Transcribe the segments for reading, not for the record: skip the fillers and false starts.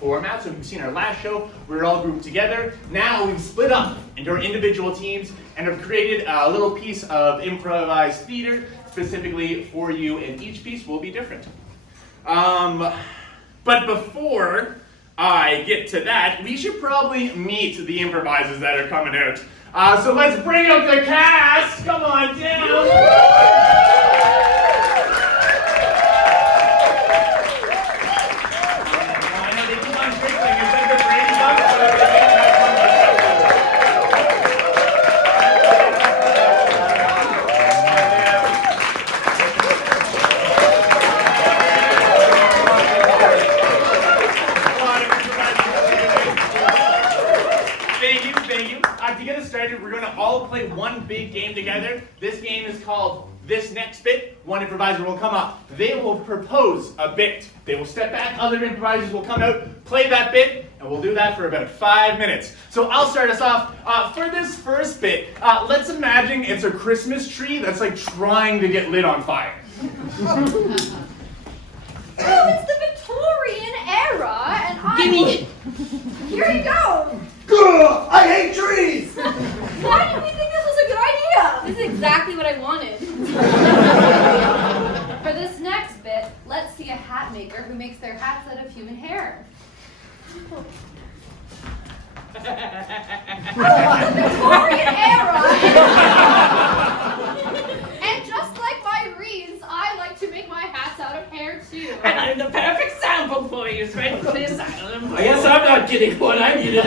format. So we've seen our last show, we were all grouped together. Now we've split up into our individual teams and have created a little piece of improvised theater specifically for you, and each piece will be different. But before I get to that, we should probably meet the improvisers that are coming out. So let's bring up the cast. Come on down. I know they keep on trickling. Is that the Brady Bunch? Thank you. To get us started, we're going to all play one big game together. This game is called This Next Bit. One improviser will come up. They will propose a bit. They will step back. Other improvisers will come out, play that bit, and we'll do that for about 5 minutes. So I'll start us off. For this first bit, let's imagine it's a Christmas tree that's like trying to get lit on fire. Oh, it's the Victorian era, and Gimme! Here you go! Gah, I hate trees! Why did we think this was a good idea? This is exactly what I wanted. For this next bit, let's see a hat maker who makes their hats out of human hair. Victorian era! And just like my wreaths, I like to make my hats out of hair too. And I'm the perfect sample for you, straight from the asylum. I guess I'm not getting what I needed.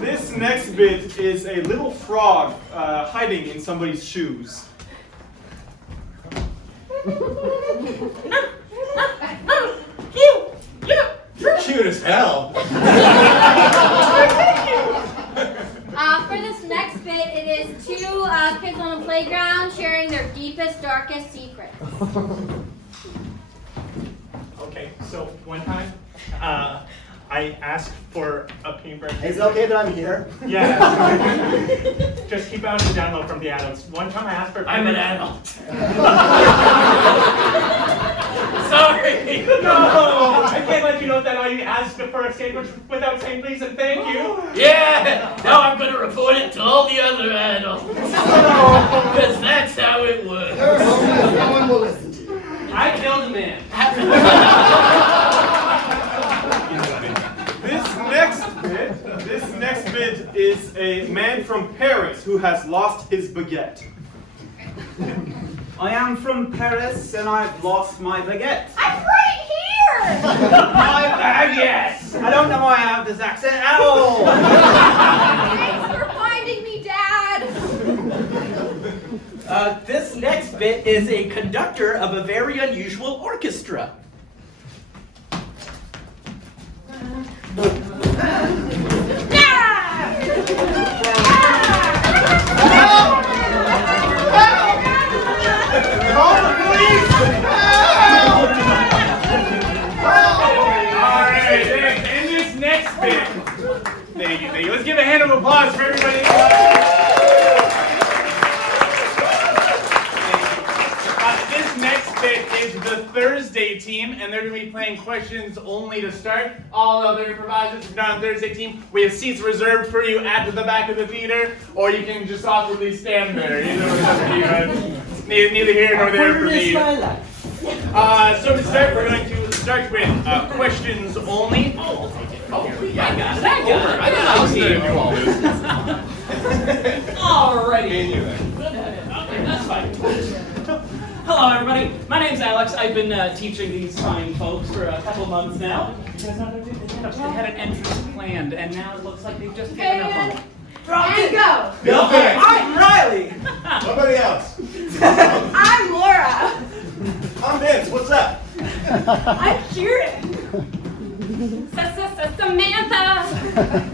This next bit is a little frog hiding in somebody's shoes. You're cute as hell. For this next bit, it is two kids on a playground sharing their deepest, darkest secrets. Okay, so one time, I asked for a paintbrush. Is it okay that I'm here? Yeah. Just keep out the down low from the adults. One time I asked for a I'm an paintbrush. adult. Sorry. No! I can't let you know that I asked for a sandwich without saying please and thank you. Yeah, now I'm going to report it to all the other adults. Because that's how it works. No one will listen to you. I killed a man. This next bit is a man from Paris who has lost his baguette. I am from Paris and I've lost my baguette. I'm right here! My baguette! I don't know why I have this accent at all. Thanks for finding me, Dad! This next bit is a conductor of a very unusual orchestra. Alright, in this next bit, thank you. Let's give a hand of applause for everybody. This next bit is the Thursday team, and they're going to be playing questions only to start. All other improvisers are not on Thursday team. We have seats reserved for you at the back of the theater, or you can just awkwardly stand there. Either way, it's up to you. Neither here nor there for me. So to start, we're going to start with questions only. Oh, I'll take it. Oh, yeah, I got it. I got it. Alrighty. Okay, that's fine. Hello, everybody. My name's Alex. I've been teaching these fine folks for a couple months now. They had an entrance planned, and now it looks like they've just given up on it. And go! Okay. I'm Riley. Somebody else. I'm Laura! I'm Vince. What's up? I'm Kieran! Samantha!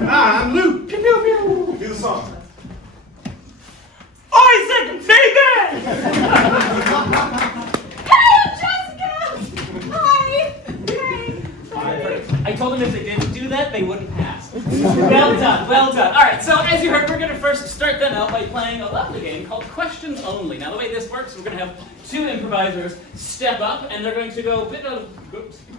I'm Luke. Pew, pew, pew. Do the song. Isaac, baby! Hey, I'm Jessica! Hi! Hey! I told them if they didn't do that, they wouldn't pass. Well done, well done. All right, so as you heard, we're going to first start then out by playing a lovely game called Questions Only. Now, the way this works, we're going to have two improvisers step up, and they're going to go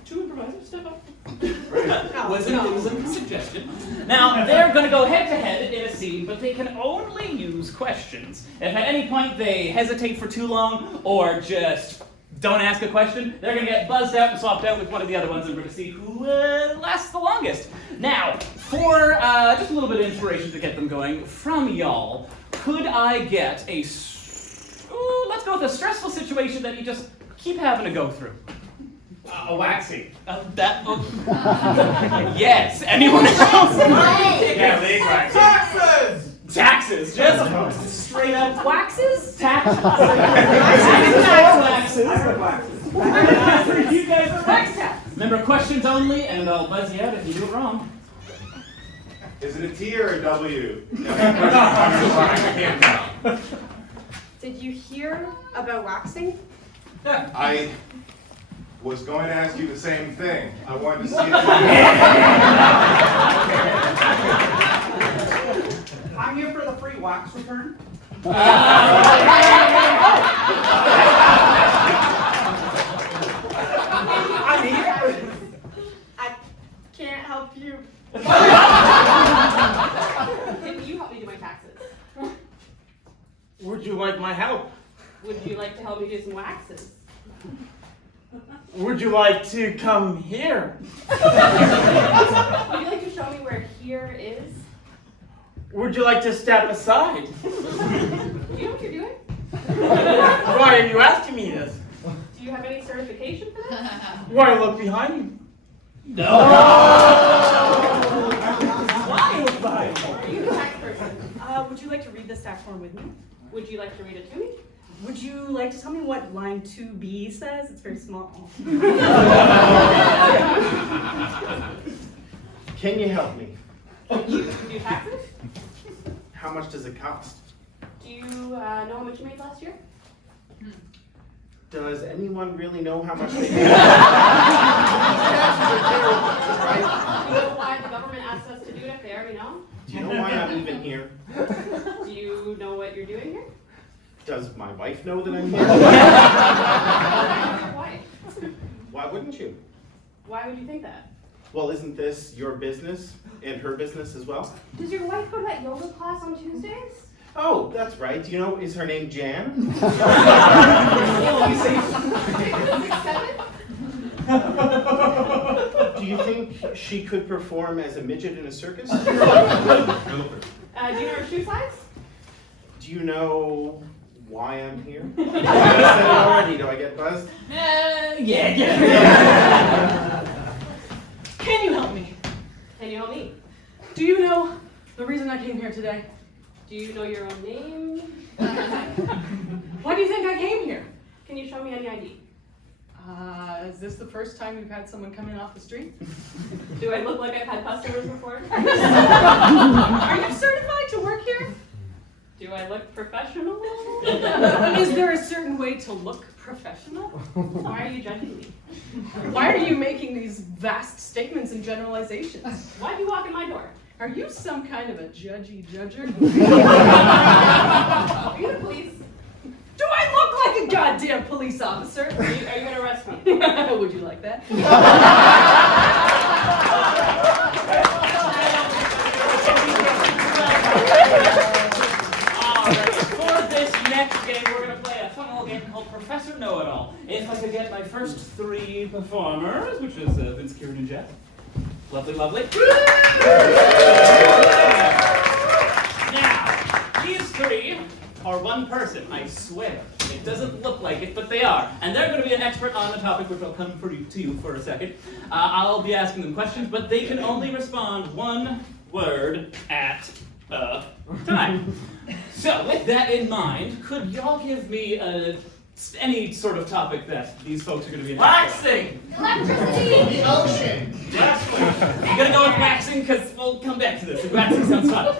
two improvisers supervisor, step up. It was a suggestion. Now, they're going to go head-to-head in a scene, but they can only use questions. If at any point they hesitate for too long or just don't ask a question, they're going to get buzzed out and swapped out with one of the other ones, and we're going to see who lasts the longest. Now, for just a little bit of inspiration to get them going, from y'all, could I get let's go with a stressful situation that you just keep having to go through? A waxing. Yes. Anyone else? Yeah, leg waxing. Taxes. Just straight up Waxes? taxes. You guys are wax tax. Remember, questions only, and I'll buzz you out if you do it wrong. Is it a T or a W? Did you hear about waxing? I was going to ask you the same thing. I wanted to see it. I'm here for the free wax return. I'm here. I can't help you. Can you help me do my taxes? Would you like my help? Would you like to help me do some waxes? Would you like to come here? Would you like to show me where here is? Would you like to step aside? Do you know what you're doing? Why are you asking me this? Do you have any certification for this? Why look behind you? No. Why look behind you? Are you a tax person? Would you like to read the staff form with me? Would you like to read it to me? Would you like to tell me what line 2B says? It's very small. Can you help me? You do taxes? How much does it cost? Do you know how much you made last year? Does anyone really know how much they Do you know why the government asks us to do it if they already know? Do you know why I'm even here? Do you know what you're doing here? Does my wife know that I'm here? Why? Why wouldn't you? Why would you think that? Well, isn't this your business and her business as well? Does your wife go to that yoga class on Tuesdays? Oh, that's right. Do you know, is her name Jan? Do you think she could perform as a midget in a circus? Do you know her shoe size? Do you know why I'm here? I said it already. Do I get buzzed? Yeah. Can you help me? Can you help me? Do you know the reason I came here today? Do you know your own name? Why do you think I came here? Can you show me any ID? Is this the first time you've had someone come in off the street? Do I look like I've had customers before? Are you certified to work here? Do I look professional? Is there a certain way to look professional? Why are you judging me? Why are you making these vast statements and generalizations? Why'd you walk in my door? Are you some kind of a judgy judger? Are you the police? Do I look like a goddamn police officer? Are you gonna arrest me? Would you like that? Alright, for this next game, we're going to play a fun little game called Professor Know-It-All. If I could get my first three performers, which is Vince, Kieran, and Jeff. Lovely. Now, these three are one person, I swear. It doesn't look like it, but they are. And they're going to be an expert on the topic, which I'll come to you for a second. I'll be asking them questions, but they can only respond one word at a time. So, with that in mind, could y'all give me any sort of topic that these folks are going to be an expert on? Waxing! Electricity! The ocean. I'm gonna go with waxing because we'll come back to this. Waxing sounds fun.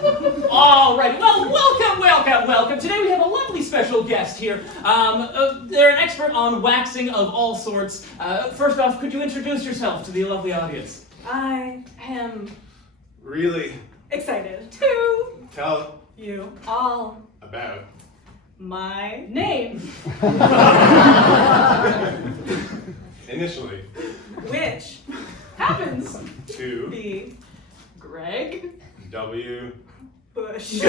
All right. Well, welcome. Today we have a lovely special guest here. They're an expert on waxing of all sorts. First off, could you introduce yourself to the lovely audience? I am Really? excited to Tell you all about. my name, Initially. which W. Bush.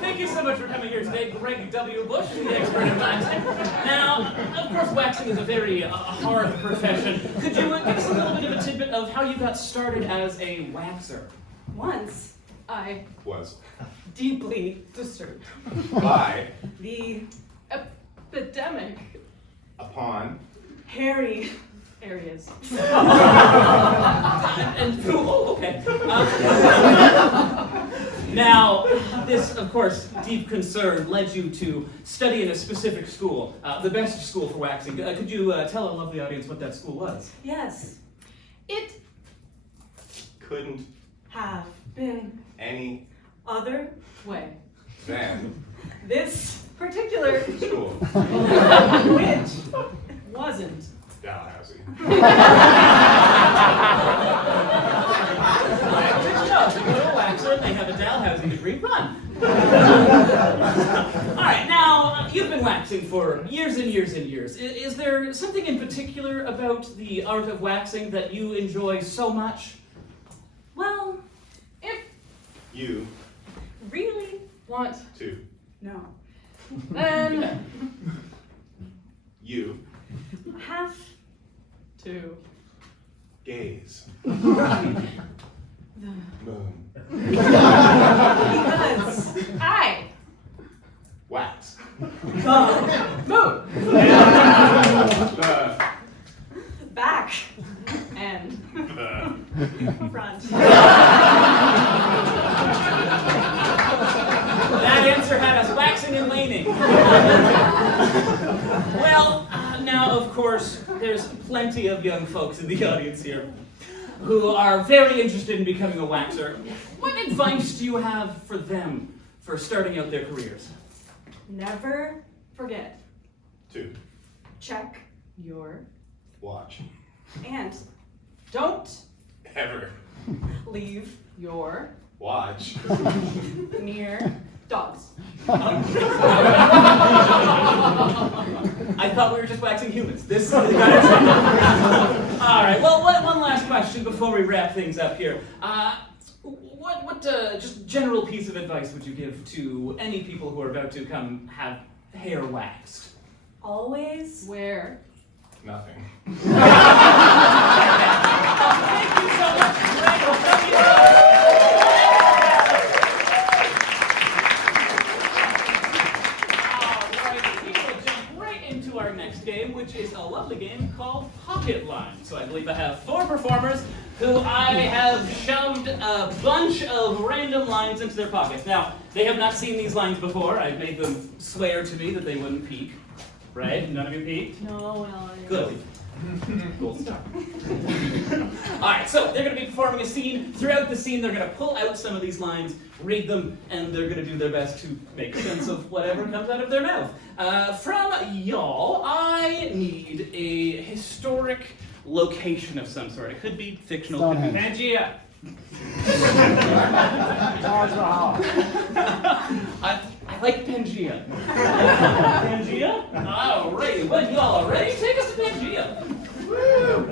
Thank you so much for coming here today, Greg W. Bush, the expert in waxing. Now, of course, waxing is a very hard profession. Could you give us a little bit of a tidbit of how you got started as a waxer? Once I Was. deeply disturbed By. the epidemic Upon. hairy areas. Oh, okay. Now, this, of course, deep concern led you to study in a specific school, the best school for waxing. Could you tell our lovely audience what that school was? Yes, it Couldn't. have been Any. other way. Than. This particular School. which wasn't. Dalhousie. Good job. If you go to a waxer and they have a Dalhousie degree, run. All right, now, you've been waxing for years and years and years. Is there something in particular about the art of waxing that you enjoy so much? Well, if You. really want To. no, then You. have to. Gaze. The Moon. Because I Wax. moon The. back and The. front. That answer had us waxing and waning. Well, now, of course, there's plenty of young folks in the audience here who are very interested in becoming a waxer. What advice do you have for them for starting out their careers? Never forget. To. Check your Watch. and don't Ever. leave your Watch. near dogs. I thought we were just waxing humans. This got it. All right. Well, one last question before we wrap things up here. What just general piece of advice would you give to any people who are about to come have hair waxed? Always wear. Nothing. Thank you so much, Greg. Our next game, which is a lovely game called Pocket Line. So I believe I have 4 performers who I have shoved a bunch of random lines into their pockets. Now, they have not seen these lines before. I've made them swear to me that they wouldn't peek. Right? None of you peeked? No, well. Good. Gold star. Alright, so they're going to be performing a scene. Throughout the scene, they're going to pull out some of these lines, read them, and they're going to do their best to make sense of whatever comes out of their mouth. From y'all, I need a historic location of some sort. It could be fictional, it could be Pangea. I like Pangea. Pangea? Alrighty, well, y'all are ready? Take us to Pangea. Woo!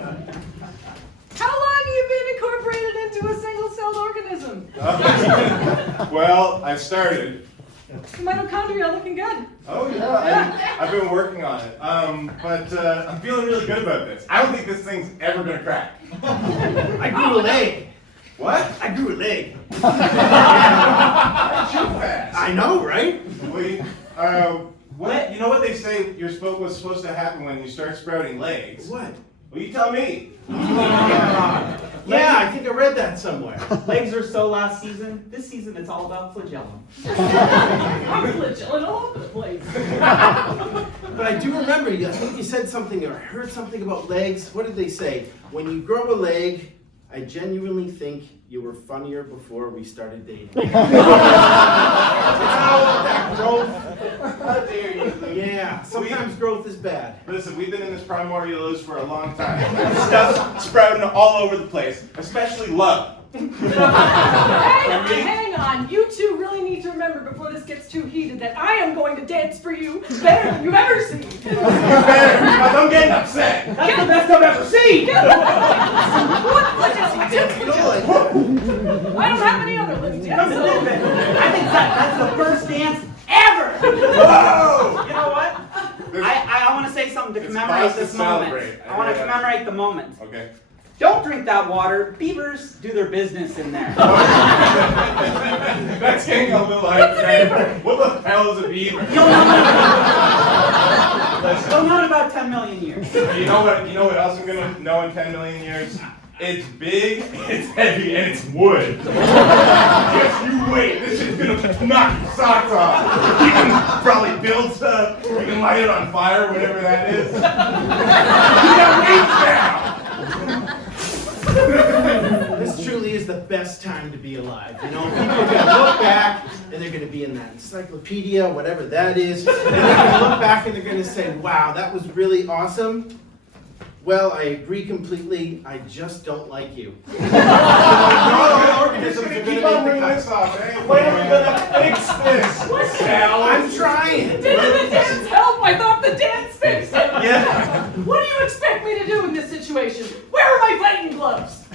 How long have you been incorporated into a single-celled organism? Well, I started. Mitochondria looking good. Oh yeah, I've been working on it. But I'm feeling really good about this. I don't think this thing's ever gonna crack. I grew a leg. What? I grew a leg. Too fast. I know, right? Wait, what? You know what they say was supposed to happen when you start sprouting legs? What? Well, you tell me. Yeah, I think I read that somewhere. Legs are so last season. This season it's all about flagellum. I'm flagellum all over the place. But I do remember, I think you said something, or I heard something about legs. What did they say? When you grow a leg, I genuinely think you were funnier before we started dating. It's all that growth. How dare you? Yeah, sometimes growth is bad. Listen, we've been in this primordial ooze for a long time. Stuff's sprouting all over the place, especially love. Hang on. You two really need to remember before this gets too heated that I am going to dance for you better than you've ever seen. Now don't get upset. That's the best I've ever seen! I don't have any other lips yet. I think that's the first dance ever! Whoa! You know what? I want to say something to It's commemorate cause to this moment. celebrate. I want to Yeah. commemorate the moment. Okay. Don't drink that water. Beavers do their business in there. That's getting a little out of hand. What the hell is a beaver? You'll know in about 10 million years. You know what else I'm gonna know in 10 million years? It's big, it's heavy, and it's wood. Just you wait, this shit's gonna knock your socks off. You can probably build stuff, you can light it on fire, whatever that is. You got wings now! This truly is the best time to be alive. You know, people are gonna look back and they're gonna be in that encyclopedia, whatever that is, and they're gonna look back and they're gonna say, wow, that was really awesome. Well, I agree completely. I just don't like you. No organisms are Keep gonna on make bringing the this up, man. When are we gonna fix this? Sal, I'm trying. Didn't the dance help? I thought the dance fixed it. Yeah. What do you expect me to do in this situation? Where are my fighting gloves?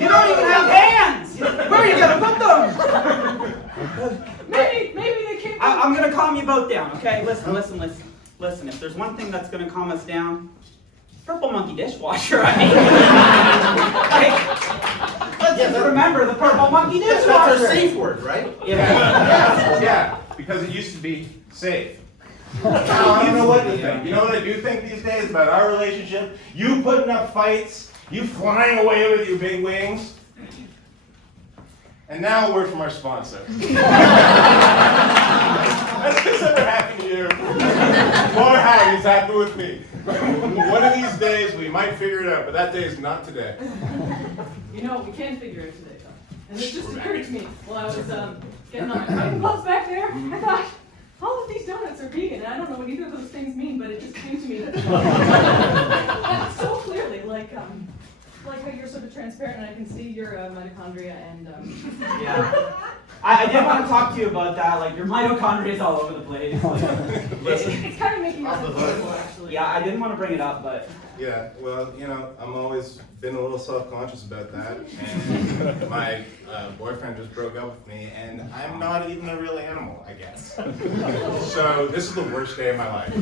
You don't even have hands! Where are you gonna put them? Maybe they came. I'm gonna calm you both down, okay? Listen, if there's one thing that's gonna calm us down, Purple Monkey dishwasher, I mean. Let's just remember the Purple Monkey dishwasher. That's our safe word, right? Yeah, because it used to be safe. Now, I don't know what to think. You know what I do think these days about our relationship? You putting up fights, you flying away with your big wings. And now a word from our sponsor. Has this ever happened to you? Or how it's happened with me. One of these days we might figure it out, but that day is not today. You know, we can figure it today, though. And it just occurred to me while I was getting on my fighting gloves back there. I thought, all of these donuts are vegan, and I don't know what either of those things mean, but it just came to me that so clearly, like how you're sort of transparent, and I can see your mitochondria and. Yeah. I did want to talk to you about that. Like your mitochondria is all over the place. It's kind of making me uncomfortable, actually. Yeah, I didn't want to bring it up, but. Yeah, well, you know, I'm always been a little self-conscious about that, and my boyfriend just broke up with me, and I'm not even a real animal, I guess. So this is the worst day of my life.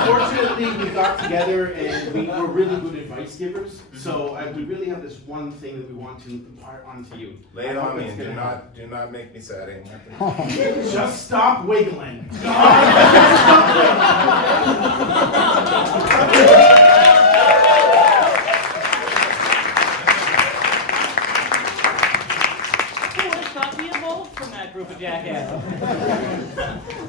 Unfortunately, we got together and we were really good advice givers. So we really have this one thing that we want to impart onto you. Lay it on me and do not make me sad anymore. Just stop wiggling. From that group of jackasses.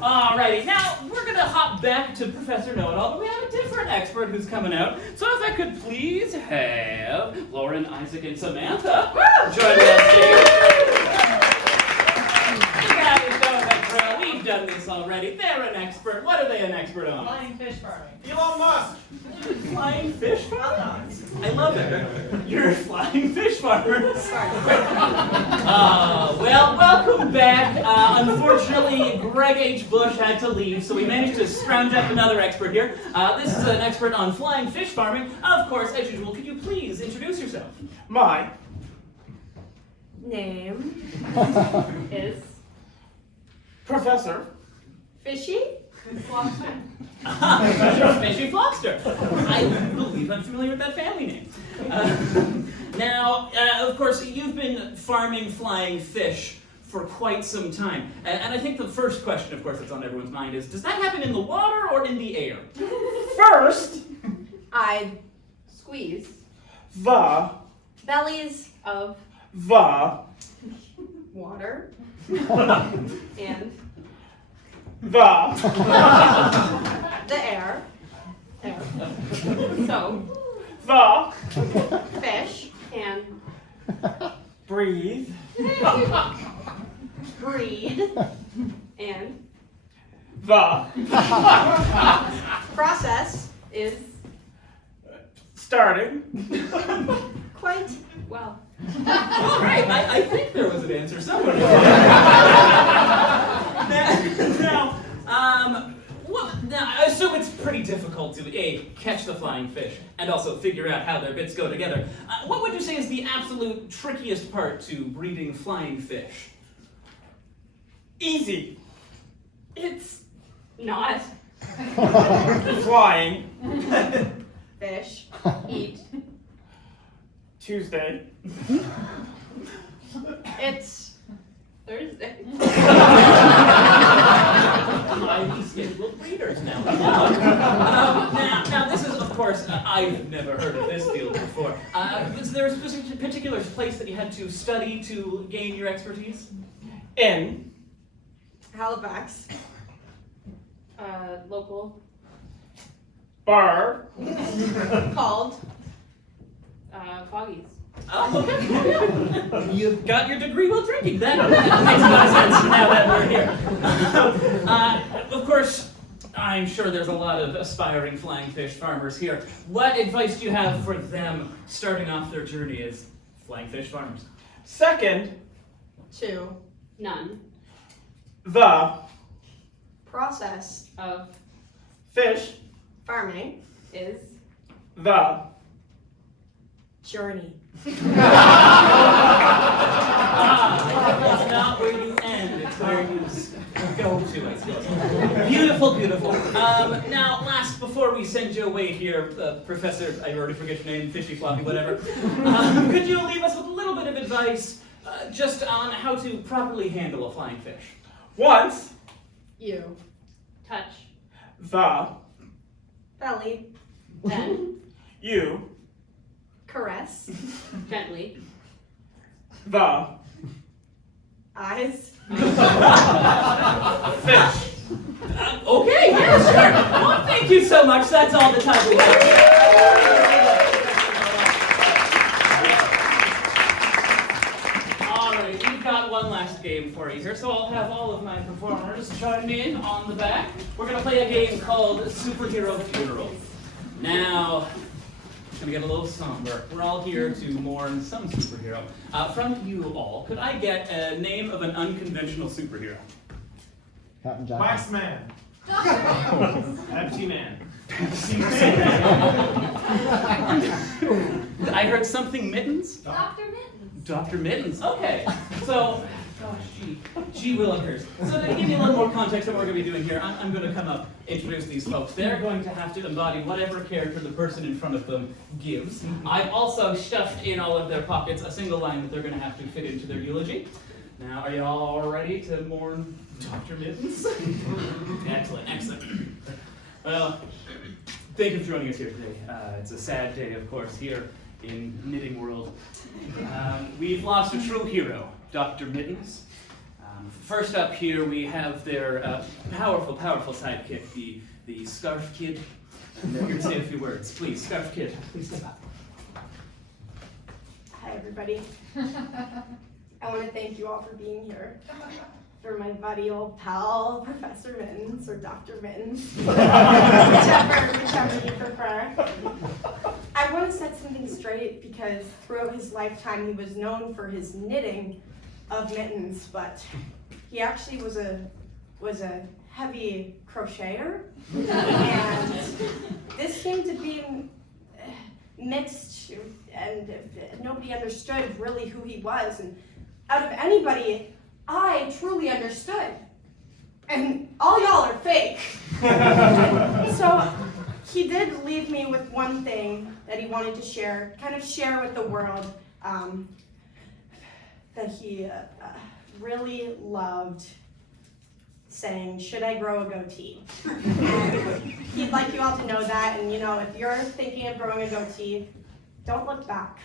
Alrighty, now we're gonna hop back to Professor Know-It-All, but we have a different expert who's coming out. So if I could please have Lauren, Isaac, and Samantha join me on stage. You guys know that drill. We've done this already. They're an expert. What are they an expert on? Flying fish farming. Elon Musk. Flying fish farmers. I love it. You're flying fish farmers. Well, welcome back. Unfortunately, Greg H. Bush had to leave, so we managed to scrounge up another expert here. This is an expert on flying fish farming. Of course, as usual, could you please introduce yourself? My Name is professor. Fishy. Fishy Flopster. I believe I'm familiar with that family name. Now, of course, you've been farming flying fish for quite some time. And I think the first question, of course, that's on everyone's mind is, does that happen in the water or in the air? First, I squeeze the bellies of water and the the air. So the fish and breathe breed and the process is Starting. Quite well. All right, I think there was an answer somewhere. Now, I assume it's pretty difficult to A, catch the flying fish, and also figure out how their bits go together. What would you say is the absolute trickiest part to breeding flying fish? Easy. It's not. Flying. Fish. Eat. Tuesday. It's Thursday. Highly scheduled breeders now. Now, this is, of course, I've never heard of this field before. Was there a particular place that you had to study to gain your expertise? In. Halifax. Local. Bar. Called. Foggies. Oh, okay. You got your degree while drinking. That makes a lot of sense now that we're here. Of course, I'm sure there's a lot of aspiring flying fish farmers here. What advice do you have for them starting off their journey as flying fish farmers? Second. 2. None. The Process of fish. farming is The journey. It's not where you end, it's where you go to, I suppose. Beautiful, beautiful. Now, last, before we send you away here, Professor, I already forget your name, Fishy Floppy, whatever, could you leave us with a little bit of advice just on how to properly handle a flying fish? once. You touch The belly, then you caress gently the eyes. fish. Okay, yeah, sure. Well, thank you so much. That's all the time we have. All right, we've got one last game for you here, so I'll have all of my performers chime in on the back. We're going to play a game called Superhero Funeral. Now, it's going to get a little somber. We're all here to mourn some superhero. From you all, could I get a name of an unconventional superhero? Captain Jack. Wax man. Empty man. I heard something mittens? Dr. Mittens. Dr. Mittens, okay. So, gosh, gee willikers. So to give you a little more context of what we're going to be doing here, I'm going to come up, introduce these folks. They're going to have to embody whatever character the person in front of them gives. I've also stuffed in all of their pockets a single line that they're going to have to fit into their eulogy. Now, are you all ready to mourn Dr. Mittens? Excellent, excellent. Well, thank you for joining us here today. It's a sad day, of course, here in knitting world. We've lost a true hero, Dr. Mittens. First up here, we have their powerful, powerful sidekick, the Scarf Kid. And they're here to say a few words. Please, Scarf Kid, please step up. Hi, everybody. I want to thank you all for being here. For my buddy old pal, Professor Mittens, or Dr. Mittens, whichever you prefer. I want to set something straight because throughout his lifetime he was known for his knitting of mittens, but he actually was a heavy crocheter, and this seemed to be mixed, and nobody understood really who he was, and out of anybody, I truly understood. And all y'all are fake. So he did leave me with one thing that he wanted to share, kind of share with the world, that he really loved saying, should I grow a goatee? And he'd like you all to know that, and you know, if you're thinking of growing a goatee, don't look back.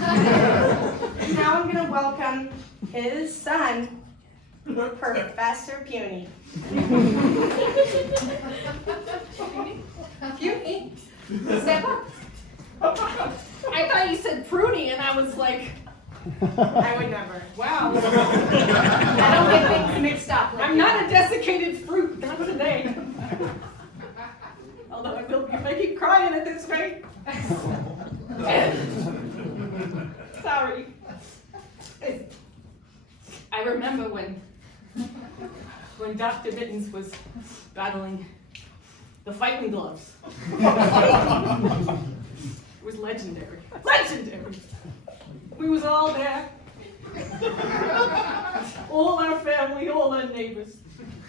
Now I'm gonna welcome his son, Professor Puny. Puny? Step up. I thought you said pruny, and I was like, I would never. wow. I don't get things mixed up. I'm not a desiccated fruit, not today. Although I will be I keep crying at this rate. Sorry. I remember when Dr. Mittens was battling the fighting gloves. It was legendary. Legendary! We was all there. All our family, all our neighbors.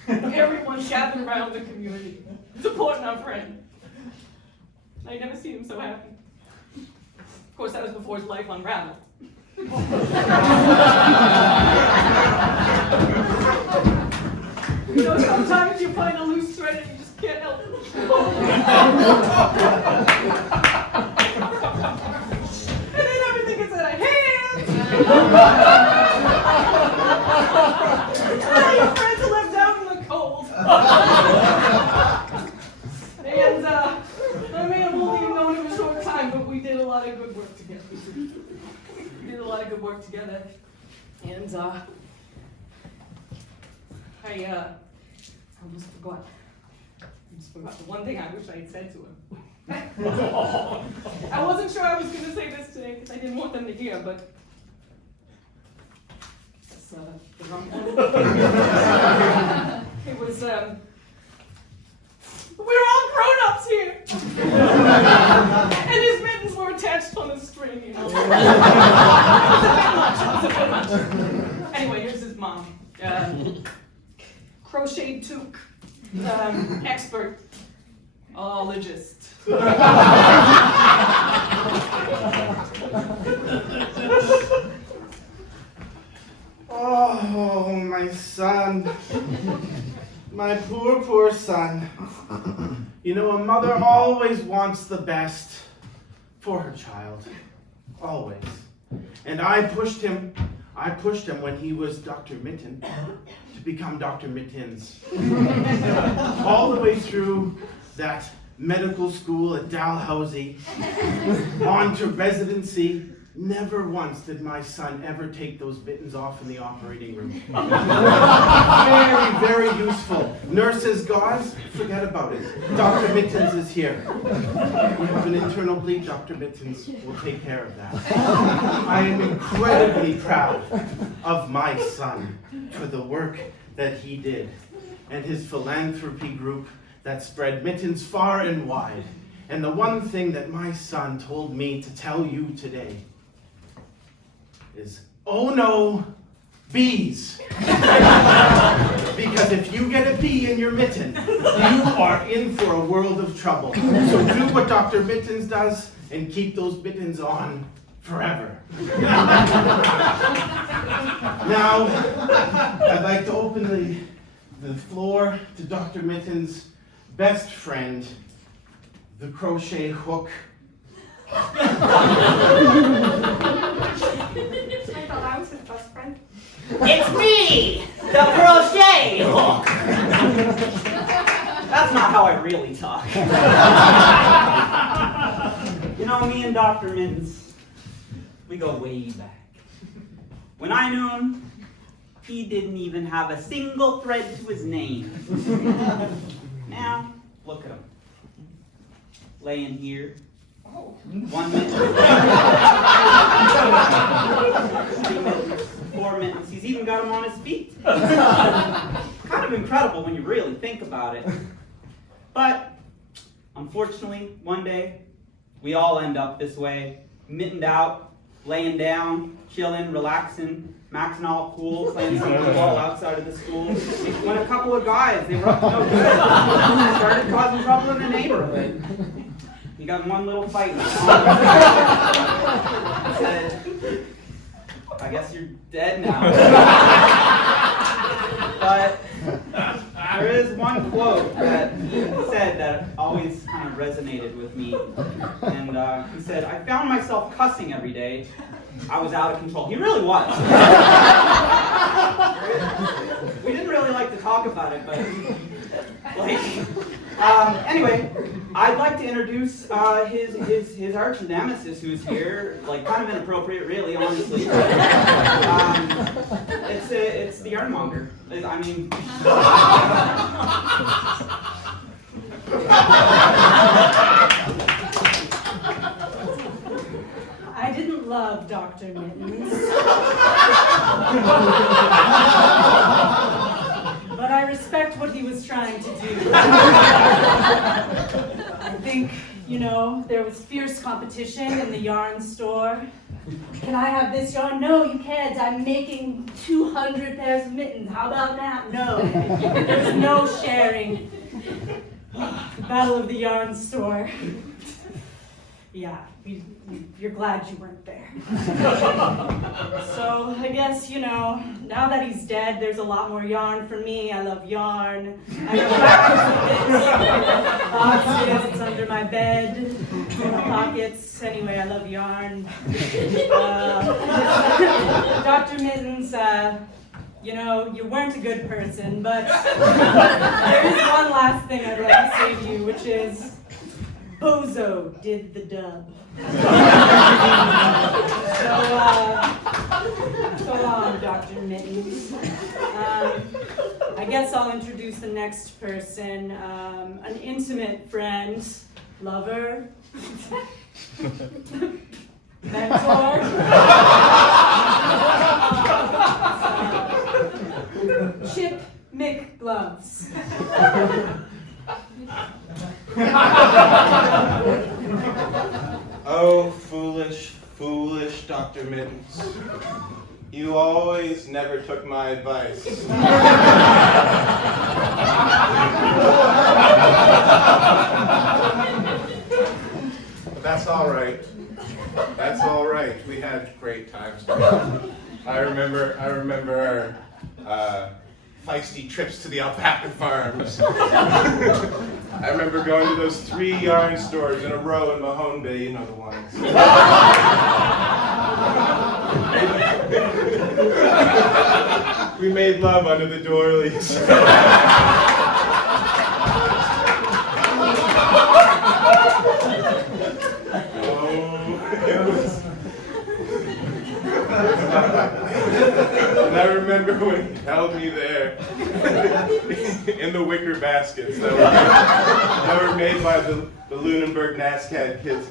Everyone gathered around the community, supporting our friend. I never seen him so happy. Of course, that was before his life unraveled. You know, sometimes you find a loose thread and you just can't help it. And then everything gets out of hand. Now your friends are left out in the cold. And I may have only known him a short time, but we did a lot of good work together. And I almost forgot. I just forgot the one thing I wish I had said to him. I wasn't sure I was going to say this today because I didn't want them to hear, but it's the wrong one. It was, we're all grown-ups here! And his mittens were attached on a string, you know. It was a bit much. Anyway, here's his mom. Crocheted toque, expert, ologist. Oh, my son. My poor, poor son. You know, a mother always wants the best for her child. Always. And I pushed him when he was Dr. Mitten to become Dr. Mittens. All the way through that medical school at Dalhousie, on to residency. Never once did my son ever take those mittens off in the operating room. Very, very useful. Nurses, gauze, forget about it. Dr. Mittens is here. We have an internal bleed, Dr. Mittens will take care of that. I am incredibly proud of my son for the work that he did and his philanthropy group that spread mittens far and wide. And the one thing that my son told me to tell you today is, oh no, bees. Because if you get a bee in your mitten, you are in for a world of trouble. So do what Dr. Mittens does and keep those mittens on forever. Now, I'd like to open the floor to Dr. Mittens' best friend, the crochet hook. I thought I was his best friend. It's me, the crochet hook. That's not how I really talk. You know, me and Dr. Mittens, we go way back. When I knew him, he didn't even have a single thread to his name. Now, look at him. Laying here. 1 minute. 2 minutes. 4 minutes. He's even got him on his feet. Kind of incredible when you really think about it. But, unfortunately, one day, we all end up this way, mittened out, laying down, chilling, relaxing, maxing all cool, playing some football outside of the school. When a couple of guys, they were up to no good, started causing trouble in the neighborhood. We got in one little fight. Said, I guess you're dead now. But there is one quote that he said that always kind of resonated with me. And he said, I found myself cussing every day. I was out of control. He really was. We didn't really like to talk about it, but anyway, I'd like to introduce his arch nemesis who's here. Like, kind of inappropriate, really, honestly. It's the yarnmonger. I mean. Dr. Mittens. But I respect what he was trying to do. I think, there was fierce competition in the yarn store. Can I have this yarn? No, you can't. I'm making 200 pairs of mittens. How about that? No. There's no sharing. Battle of the yarn store. Yeah, you're glad you weren't there. So I guess, now that he's dead, there's a lot more yarn for me. I love yarn. I have boxes, it's under my bed, in my pockets. Anyway, I love yarn. Dr. Mittens, you weren't a good person, but there is one last thing I'd like to say to you, which is, Bozo did the dub. So long, Dr. Mittens. I guess I'll introduce the next person, an intimate friend, lover, mentor, Chip McGloves. Oh, foolish, foolish Dr. Mittens. You always never took my advice. But that's all right. That's all right. We had great times together. I remember our feisty trips to the alpaca farms. I remember going to those 3 yarn stores in a row in Mahone Bay, you know the ones. We made love under the doilies. And I remember when he held me there in the wicker baskets that were made by the Lunenburg NASCAD kids.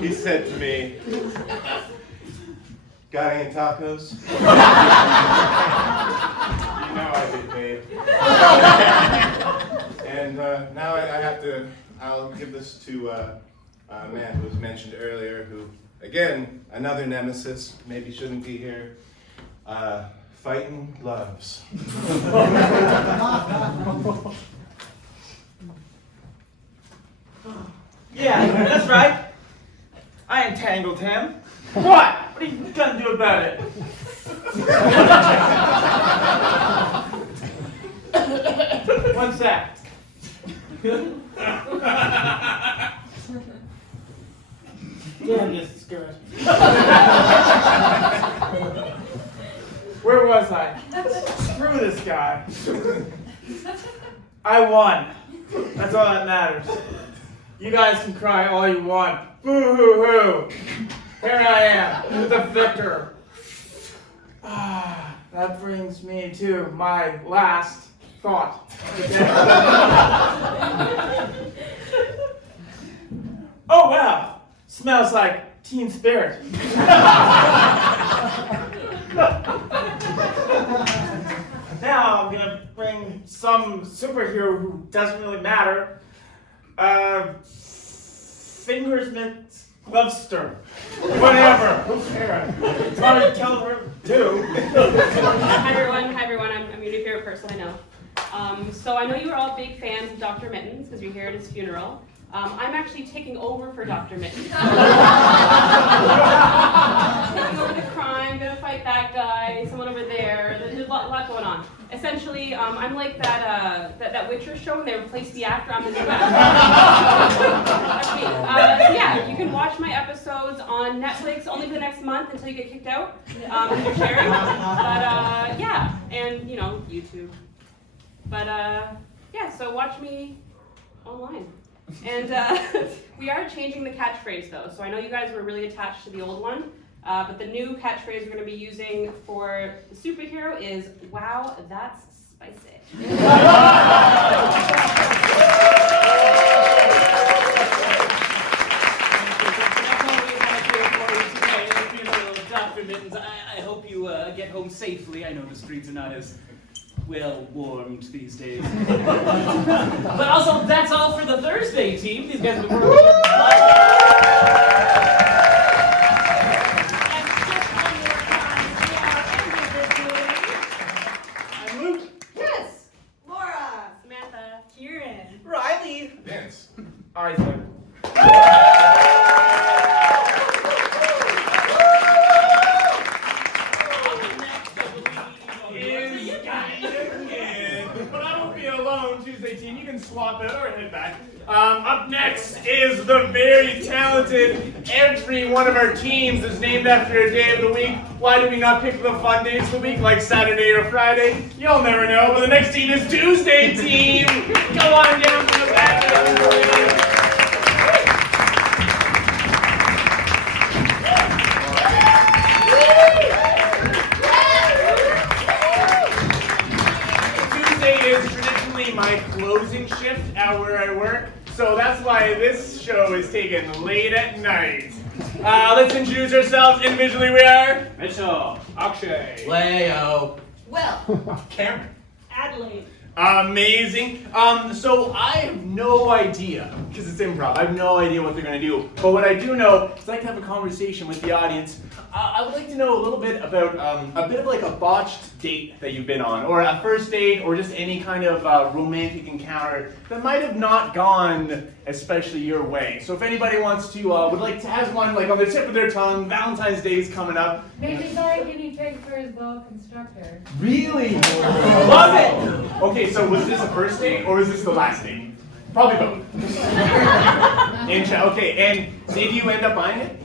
He said to me, "Got any tacos?" You know I did, babe. And now I'll give this to a man who was mentioned earlier, who, again, another nemesis, maybe shouldn't be here, fighting gloves. Yeah, that's right. I entangled him. What? What are you gonna do about it? What's that? Damn, this is good. Where was I? Screw this guy. I won. That's all that matters. You guys can cry all you want. Boo-hoo-hoo. Here I am, the victor. That brings me to my last thought today. Oh wow, smells like teen spirit. Now I'm gonna bring some superhero who doesn't really matter. Fingersmith Glovester. Whatever. Who cares? Probably kill her too. Hi everyone. I'm your new favorite person, I know. So I know you were all big fans of Dr. Mittens because you're here at his funeral. I'm actually taking over for Dr. Mittens. Taking over the crime, gonna fight that guy, someone over there. There's a lot going on. Essentially, I'm like that Witcher show when they replace the actor. I'm the new actor. That's me. So yeah, you can watch my episodes on Netflix only for the next month until you get kicked out. Because you're sharing. But yeah, and YouTube. But yeah, so watch me online. And we are changing the catchphrase though. So I know you guys were really attached to the old one. But the new catchphrase we're going to be using for the superhero is, "Wow, that's spicy." congratulations. I hope you get home safely. I know the streets are not as well warmed these days. But also, that's all for the Thursday team. These guys have been working. I'm Luke. Yes. Laura. Samantha. Kieran. Riley. Vince. Isaac. But I won't be alone, Tuesday team. You can swap out or head back. Up next is the very talented. Every one of our teams is named after a day of the week. Why do we not pick the fun days of the week like Saturday or Friday? You'll never know. But the next team is Tuesday team. Go on down to the back. Tuesday is traditionally my closing shift where I work, so that's why this show is taken late at night. Let's introduce ourselves individually. We are Mitchell. Akshay. Leo. Will. Cameron. Adelaide. amazing. So I have no idea, because it's improv, I have no idea what they're going to do. But what I do know is I like to have a conversation with the audience. I would like to know a little bit about a bit of like a botched date that you've been on, or a first date, or just any kind of romantic encounter that might have not gone especially your way. So if anybody wants to, would like to have one like on the tip of their tongue, Valentine's Day is coming up. Maybe buy a guinea pig for his bow constructor. Really? Love it! Okay, so was this a first date, or was this the last date? Probably both. Okay, and did you end up buying it?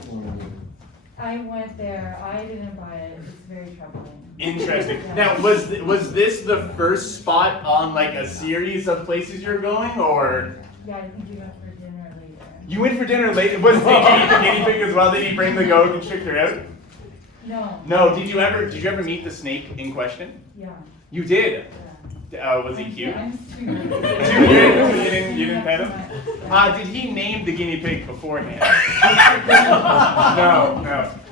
I went there. I didn't buy it. It's very troubling. Interesting. Now, was this the first spot on like a series of places you're going, or? Yeah, I think you went for dinner later. You went for dinner later? Was did you eat the guinea pig as well? Did he bring the goat and trick her out? No. No. Did you ever meet the snake in question? Yeah. You did. Yeah. Was he cute? I'm So you didn't pet him? Did he name the guinea pig beforehand? No.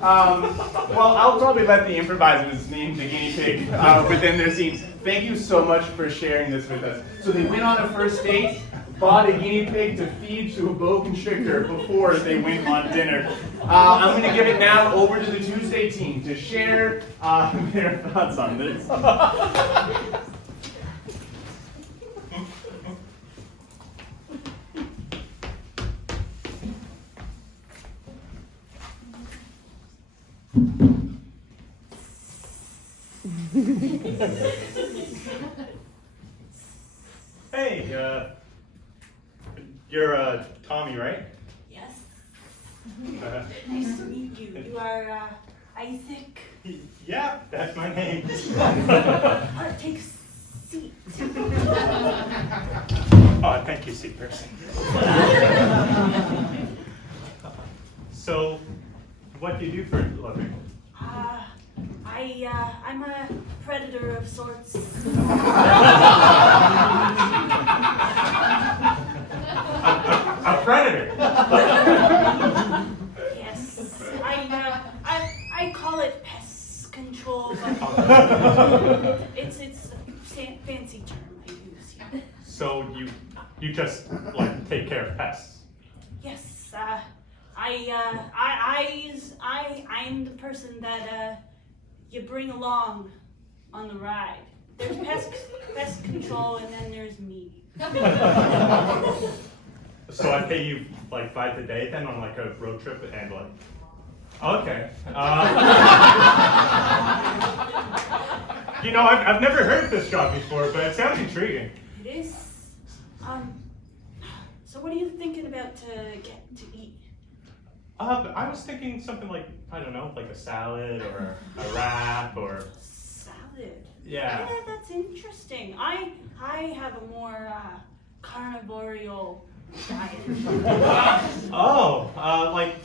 Well, I'll probably let the improvisers name the guinea pig within their scenes. Thank you so much for sharing this with us. So they went on a first date, bought a guinea pig to feed to a boa constrictor before they went on dinner. I'm going to give it now over to the Tuesday team to share their thoughts on this. Hey, you're Tommy, right? Yes. Nice to meet you. You are Isaac. Yeah, that's my name. Take a seat. Oh, thank you, sweet person. So, what do you do for a living? I'm a predator of sorts. A predator? Yes. I call it pest control, but it's a fancy term I use. Yeah. So you just like take care of pests? Yes. I'm the person that you bring along on the ride. There's pest control, and then there's me. So I pay you like by the day then on like a road trip and like. Okay. You know, I've never heard of this job before, but it sounds intriguing. It is. So what are you thinking about to get to eat? I was thinking something like, I don't know, like a salad or a wrap or. Salad. Yeah. Yeah, that's interesting. I have a more carnivorial diet. Oh, like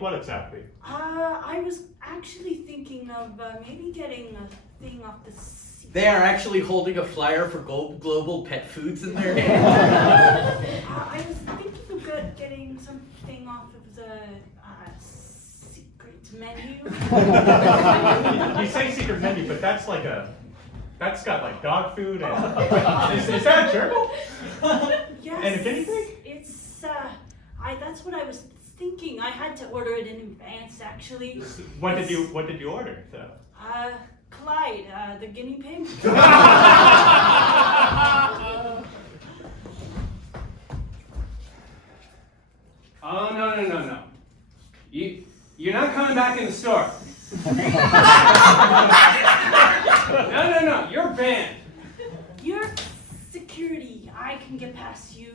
what exactly? I was actually thinking of maybe getting a thing off the sea. They are actually holding a flyer for global pet foods in their hand. I was thinking of getting something off of the secret menu. You say secret menu, but that's got like dog food and is that a gerbil? Yes. And a guinea pig? It's that's what I was thinking. I had to order it in advance actually. What did you order? So? Clyde, the guinea pig. Oh, no. You're not coming back in the store. No, you're banned. You're security. I can get past you.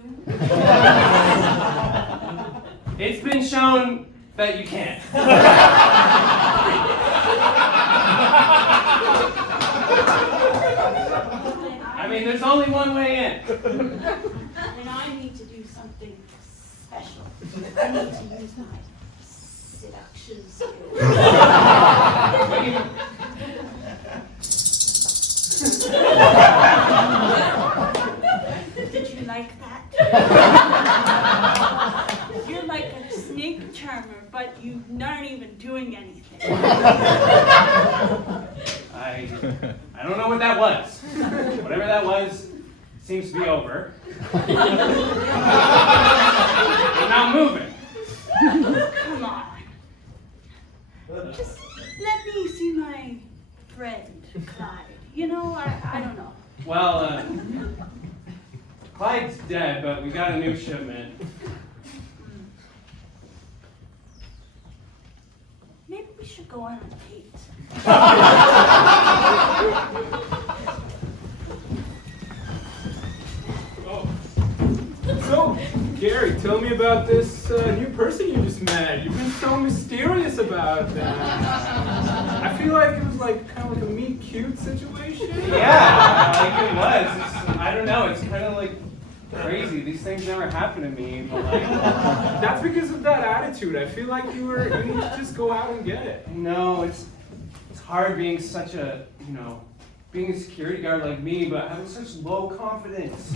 It's been shown that you can't. I mean, there's only one way in. And I need to do something special. I need to use my seduction skills. Did you like that? You're like a snake charmer, but you aren't even doing anything. I don't know what that was. Whatever that was seems to be over. I'm not moving. Come on. Just let me see my friend, Clyde. You know, I don't know. Well, Clyde's dead, but we got a new shipment. Maybe we should go on a date. So, Gary, tell me about this new person you just met. You've been so mysterious about them. I feel like it was like kind of like a meet cute situation. Yeah, like it was. I don't know. It's kind of like crazy. These things never happen to me. But like, that's because of that attitude. I feel like you need to just go out and get it. No, it's hard being such a, being a security guard like me, but having such low confidence.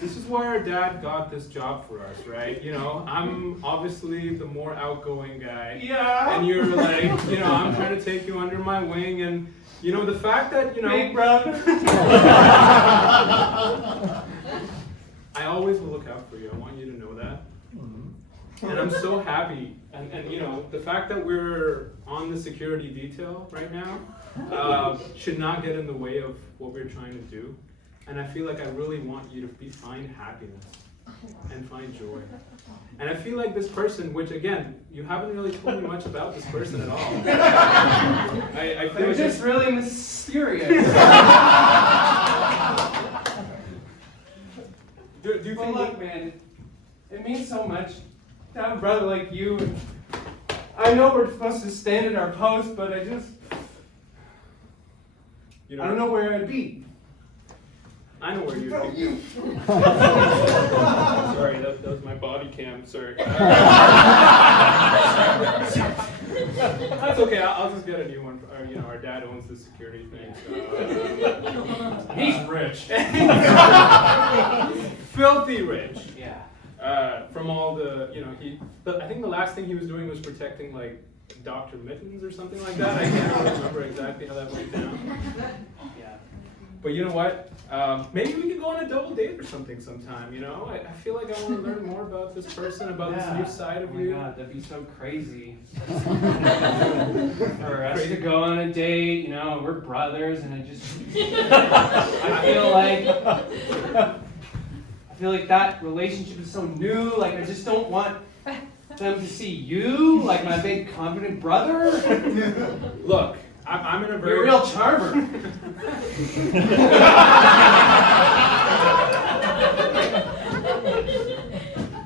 This is why our dad got this job for us, right? I'm obviously the more outgoing guy. Yeah. And you're like, I'm trying to take you under my wing, and the fact that, Big brother. I always will look out for you. I want you to know that. And I'm so happy. And the fact that we're on the security detail right now should not get in the way of what we're trying to do. And I feel like I really want you to find happiness and find joy. And I feel like this person, which again, you haven't really told me much about this person at all. I feel They're like just really mysterious. Do you Well, think? look, man, it means so much to have a brother like you. And I know we're supposed to stand at our post, but I don't know where I'd be. I know where you'd be. Sorry, that was my body cam. Sorry. That's okay. I'll just get a new one. Our dad owns the security thing. So, He's rich. filthy rich. Yeah. From all the, I think the last thing he was doing was protecting like Dr. Mittens or something like that. I can't really remember exactly how that went down. Yeah. But you know what? Maybe we could go on a double date or something sometime, I feel like I want to learn more about this person, about this new side of you. Oh my God, that'd be so crazy. For us to go on a date, we're brothers, and I feel like that relationship is so new. Like I just don't want them to see you like my big confident brother. Look, I'm in a very You're a real charmer.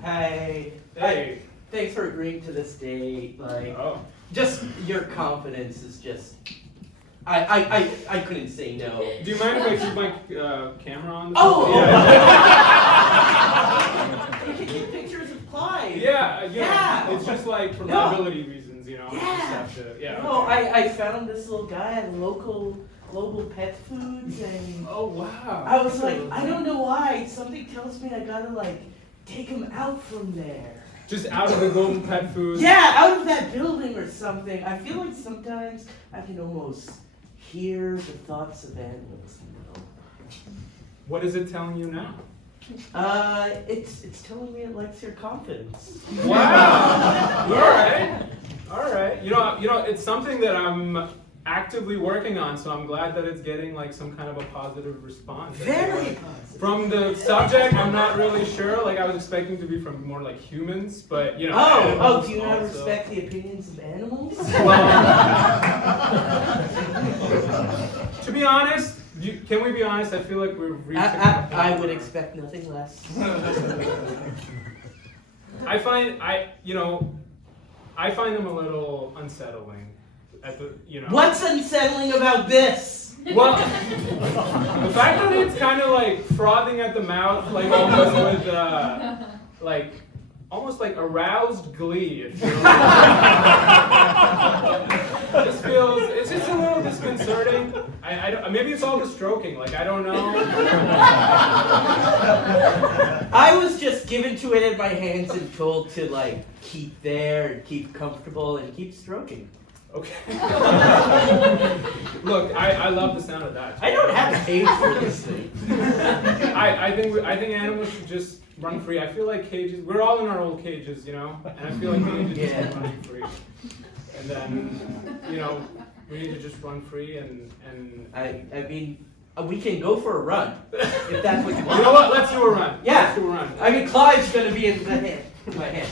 Hey. Hey. Thanks for agreeing to this date. Just your confidence is just. I couldn't say no. Do you mind if I keep my camera on? Oh! Yeah. You can get pictures of Clyde. Yeah. It's just like for liability reasons, Yeah. Just have to, No, okay. I found this little guy at local global pet foods, and oh wow. I was like, I don't know why. Something tells me I gotta take him out from there. Just out of the golden pet food. Yeah, out of that building or something. I feel like sometimes I can almost hear the thoughts of animals, you know. What is it telling you now? It's telling me it likes your confidence. Wow. All right. You know, it's something that I'm actively working on, so I'm glad that it's getting like some kind of a positive response. Very positive. From the subject, I'm not really sure. Like I was expecting to be from more like humans, but you know. Oh, do you not respect the opinions of animals? To be honest, can we be honest? I feel like we're reaching. I would expect nothing less. I find them a little unsettling. What's unsettling about this? Well, the fact that it's kind of like frothing at the mouth, like almost with almost like aroused glee. It feels. It's just a little disconcerting. Maybe it's all the stroking. Like I don't know. I was just given to it in my hands and told to like keep there and keep comfortable and keep stroking. Okay. Look, I love the sound of that. I don't have a cage for this thing. I think animals should just run free. I feel like cages. We're all in our old cages, you know, and I feel like they need to just be running free. And then, you know, we need to just run free and. I mean, we can go for a run if that's what you want. You know what? Let's do a run. Yeah. Let's do a run. I mean, Clive's gonna be in my hand.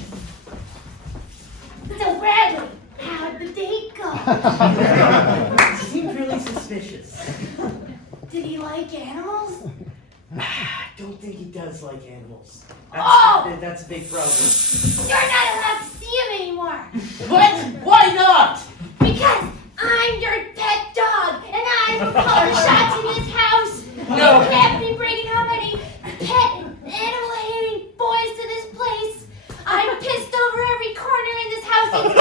So Bradley, how'd the date go? Seemed really suspicious. Did he like animals? I don't think he does like animals. That's a big problem. You're not allowed to see him anymore. What? Why not? Because I'm your pet dog, and I'm calling shots in this house. No. You can't be bringing how many pet animal-hating boys to this place. I'm pissed over every corner in this house. It's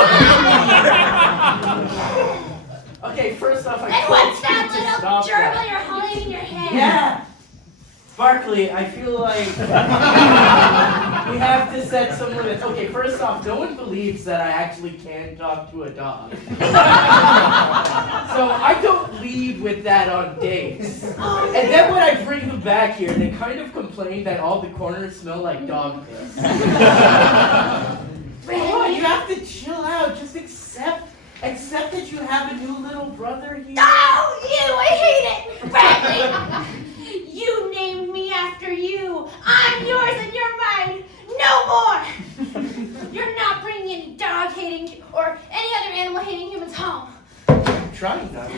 Okay, first off, and what's that little gerbil you're holding in your hand? Yeah. Sparkly, I feel like we have to set some limits. Okay, first off, no one believes that I actually can talk to a dog. So I don't lead with that on dates. And then when I bring them back here, they kind of complain that all the corners smell like dog piss. Come on, you have to chill out. Just accept that you have a new little brother here. Oh, I hate it! Bradley! You named me after you. I'm yours and you're mine. No more! You're not bringing any dog-hating or any other animal-hating humans home. I'm trying not to.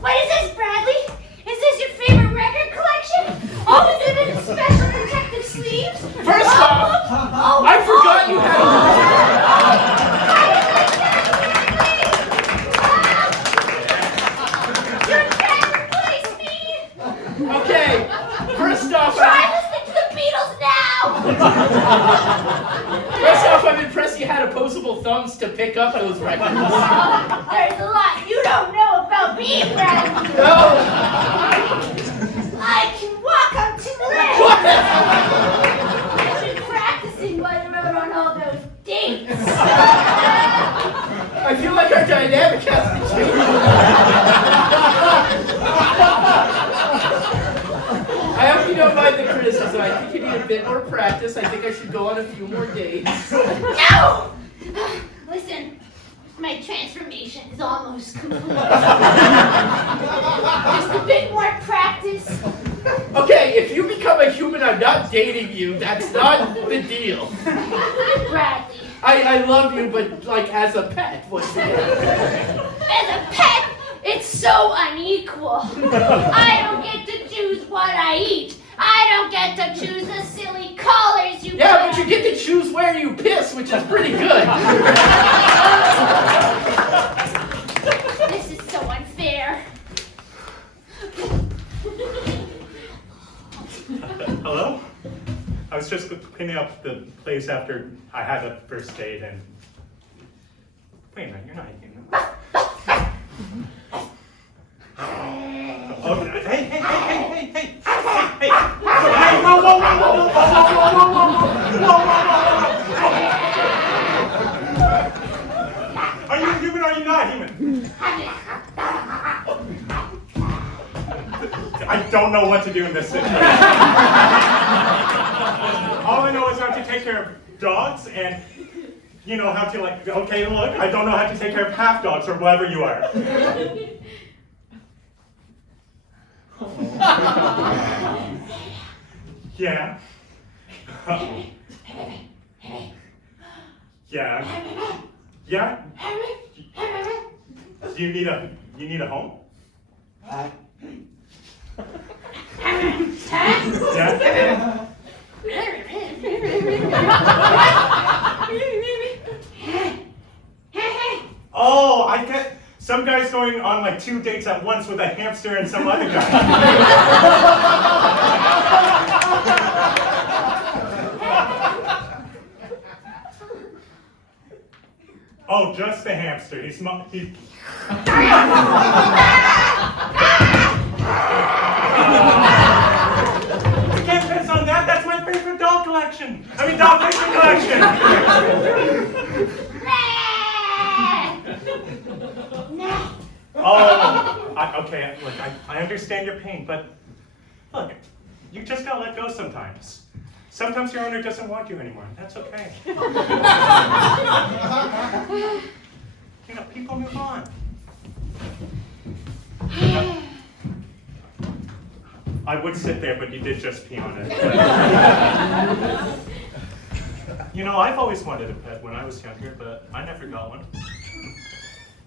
What is this, Bradley? Is this your favorite record collection? Oh, is it in special protective sleeves? First off, I forgot you had a Okay, first off, try listening to the Beatles now! First off, I'm impressed you had opposable thumbs to pick up those records. There's a lot you don't know about me, Bradley. No! I can walk on 2 legs. I've been practicing while you're out on all those dates. I feel like our dynamic has to change. I hope you don't mind the criticism. I think you need a bit more practice. I think I should go on a few more dates. No! Listen, my transformation is almost complete. Just a bit more practice. Okay, if you become a human, I'm not dating you. That's not the deal. Bradley. I love you, but like as a pet, what's the deal? As a pet, it's so unequal. I don't get to choose what I eat. I don't get to choose the silly collars you Yeah, wear. but you get to choose where you piss, which is pretty good. This is so unfair. Hello? I was just cleaning up the place after I had a first date and... Wait a minute, you're not eating them. Oh, hey! Are you human or are you not human? I don't know what to do in this situation. All I know is how to take care of dogs and you know how to like, okay, look, I don't know how to take care of half dogs or whatever you are. Yeah. Yeah. Yeah. You need a home? Yeah. Oh, I get some guy's going on like 2 dates at once with a hamster and some other guy. Oh, just the hamster. He You can't piss on that. That's my favorite dog collection. I mean, dog racing collection. Okay, look, I understand your pain, but look, you just gotta let go sometimes. Sometimes your owner doesn't want you anymore. That's okay. You know, people move on. I would sit there, but you did just pee on it. You know, I've always wanted a pet when I was younger, but I never got one.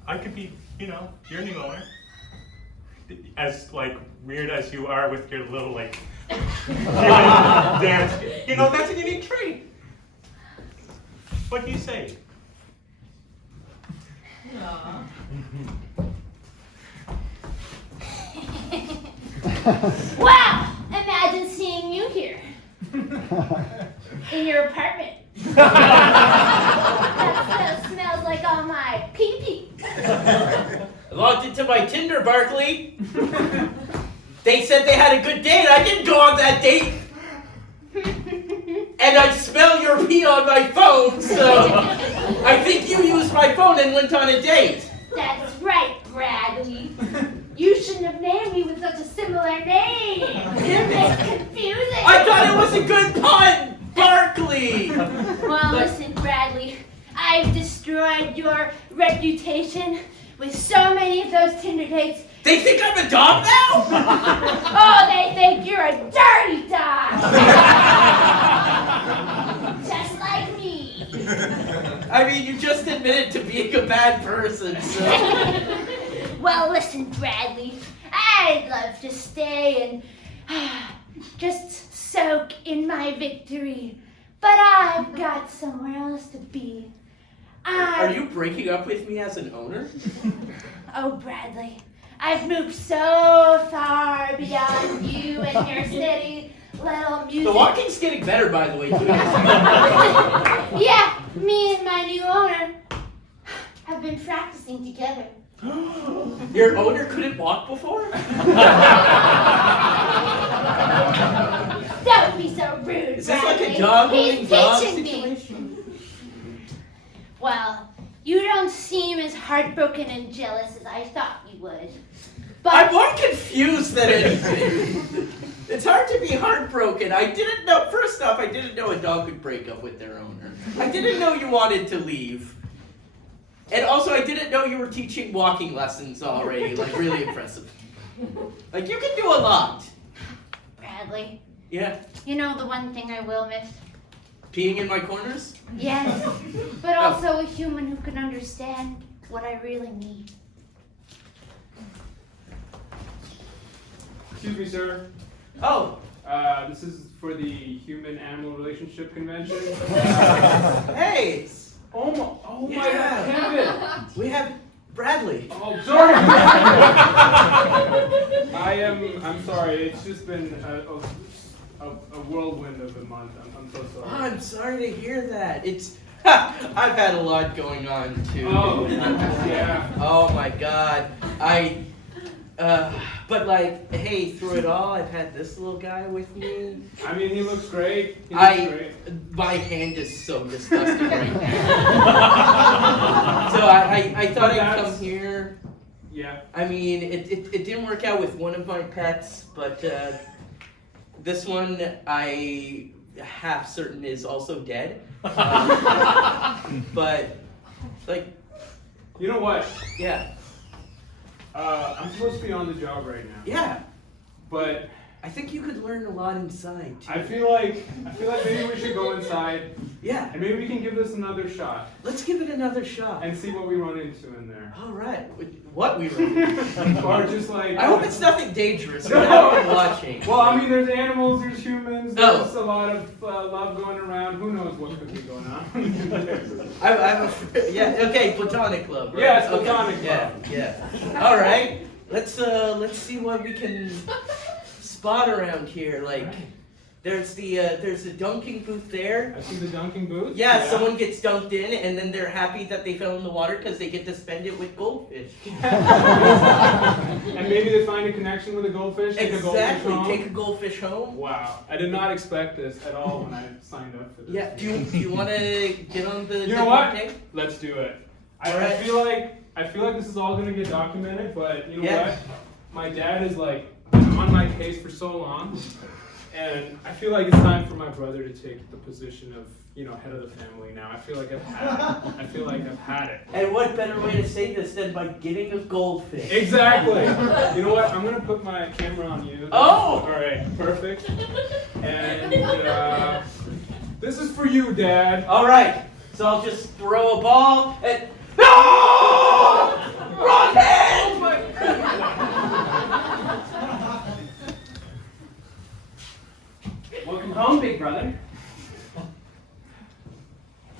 I could be, you know, your new owner. As, like, weird as you are with your little, like, dance. You know, that's a unique trait. What do you say? Wow! Imagine seeing you here. In your apartment. That still smells like all my pee-pee. I logged into my Tinder, Barkley. They said they had a good date. I didn't go on that date. And I smell your pee on my phone, so I think you used my phone and went on a date. That's right, Bradley. You shouldn't have named me with such a similar name. It's confusing. I thought it was a good pun, Barkley. Well, listen, Bradley. I've destroyed your reputation with so many of those Tinder dates. They think I'm a dog now? Oh, they think you're a dirty dog. Just like me. I mean, you just admitted to being a bad person, so... Well, listen, Bradley. I'd love to stay and just soak in my victory. But I've got somewhere else to be. Are you breaking up with me as an owner? Oh, Bradley, I've moved so far beyond you and your steady little music. The walking's getting better, by the way, too. Yeah, me and my new owner have been practicing together. Your owner couldn't walk before? Don't be so rude, Is this Bradley. like a dog He's owning dog teaching me. situation? Well, you don't seem as heartbroken and jealous as I thought you would. But I'm more confused than anything. It's hard to be heartbroken. I didn't know, first off, I didn't know a dog could break up with their owner. I didn't know you wanted to leave. And also, I didn't know you were teaching walking lessons already. Like, really impressive. Like, you can do a lot. Bradley, Yeah. you know the one thing I will miss? Peeing in my corners? Yes, but also a human who can understand what I really need. Excuse me, sir. Oh. This is for the Human-Animal Relationship Convention. Hey. Oh my God, Kevin. We have Bradley. Oh, sorry. I'm sorry. It's just been a whirlwind of a month. I'm so sorry. Oh, I'm sorry to hear that. It's I've had a lot going on too. Oh, yeah. Oh my God. But like, hey, through it all, I've had this little guy with me. I mean, he looks great. He looks great. My hand is so disgusting right now. So I thought I'd come here. Yeah. I mean, it didn't work out with one of my pets, but this one I half certain is also dead. But like, you know what? Yeah. I'm supposed to be on the job right now. Yeah. But I think you could learn a lot inside too. I feel like maybe we should go inside. Yeah. And maybe we can give this another shot. Let's give it another shot. And see what we run into in there. All right. What we run into? Or just like. I hope it's nothing dangerous. No. I'm watching. Well, I mean, there's animals, there's humans, there's a lot of love going around. Who knows what could be going on? Yeah. Okay. Platonic love. Right? Yeah, it's platonic love. Yeah. All right. Let's see what we can spot around here. Like, there's the dunking booth there. I see the dunking booth. Yeah, someone gets dunked in, and then they're happy that they fell in the water because they get to spend it with goldfish. And maybe they find a connection with a goldfish. Take Exactly. a goldfish home. Take a goldfish home. Wow, I did not expect this at all when I signed up for this. Yeah. Do you want to get on the? You know what? Let's do it. I feel like this is all gonna get documented, but you know what? My dad is like on my case for so long, and I feel like it's time for my brother to take the position of, you know, head of the family now. I feel like I've had it. And what better way to say this than by getting a goldfish? Exactly. You know what? I'm gonna put my camera on you. Oh! All right. Perfect. And this is for you, Dad. All right. So I'll just throw a ball and. No! Wrong hand! Welcome home, big brother.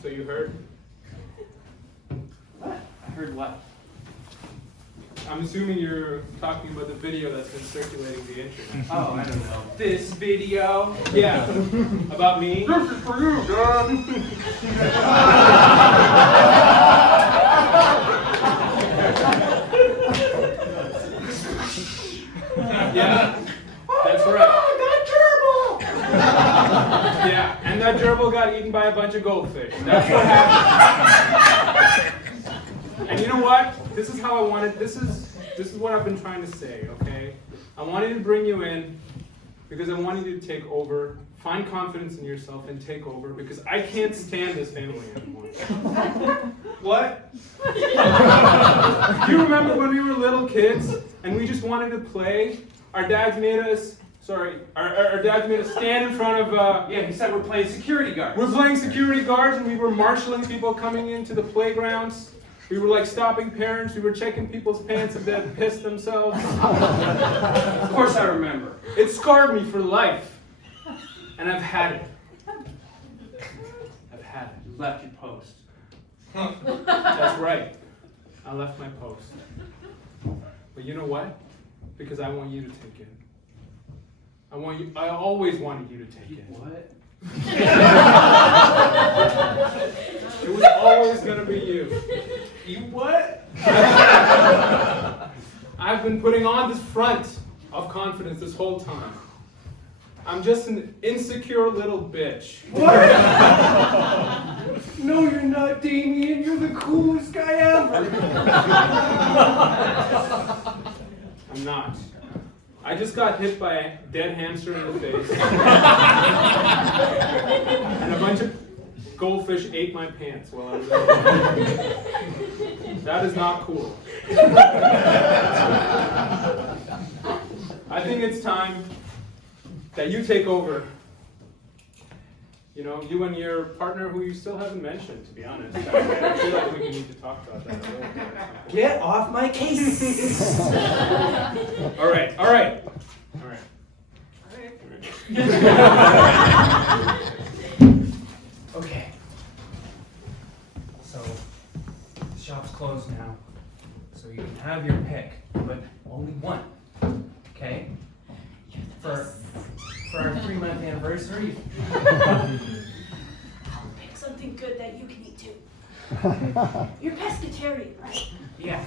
So you heard? What? I heard what? I'm assuming you're talking about the video that's been circulating the internet. Oh, I don't know. This video? Yeah. About me? This is for you, Dad. Yeah. That's right. Yeah, and that gerbil got eaten by a bunch of goldfish. That's what happened. And you know what? This is how I wanted. This is what I've been trying to say. Okay, I wanted to bring you in because I wanted you to take over, find confidence in yourself, and take over because I can't stand this family anymore. What? Do you remember when we were little kids and we just wanted to play? Our dads made us. Sorry, our dad made us stand in front of. Yeah, he said we're playing security guards. We're playing security guards, and we were marshaling people coming into the playgrounds. We were like stopping parents. We were checking people's pants if they had pissed themselves. Of course, I remember. It scarred me for life, and I've had it. I've had it. You left your post. That's right. I left my post. But you know what? Because I want you to take it. I always wanted you to take it. What? It was always gonna be you. You what? I've been putting on this front of confidence this whole time. I'm just an insecure little bitch. What? No, you're not, Damien. You're the coolest guy ever. I'm not. I just got hit by a dead hamster in the face. And a bunch of goldfish ate my pants while I was there. That is not cool. I think it's time that you take over. You know, you and your partner, who you still haven't mentioned, to be honest. I feel like we need to talk about that a little bit. Get off my case! All right. Okay. So, the shop's closed now. So you can have your pick, but only one. Okay? For our 3-month anniversary. I'll pick something good that you can eat too. You're pescatarian, right? Yeah.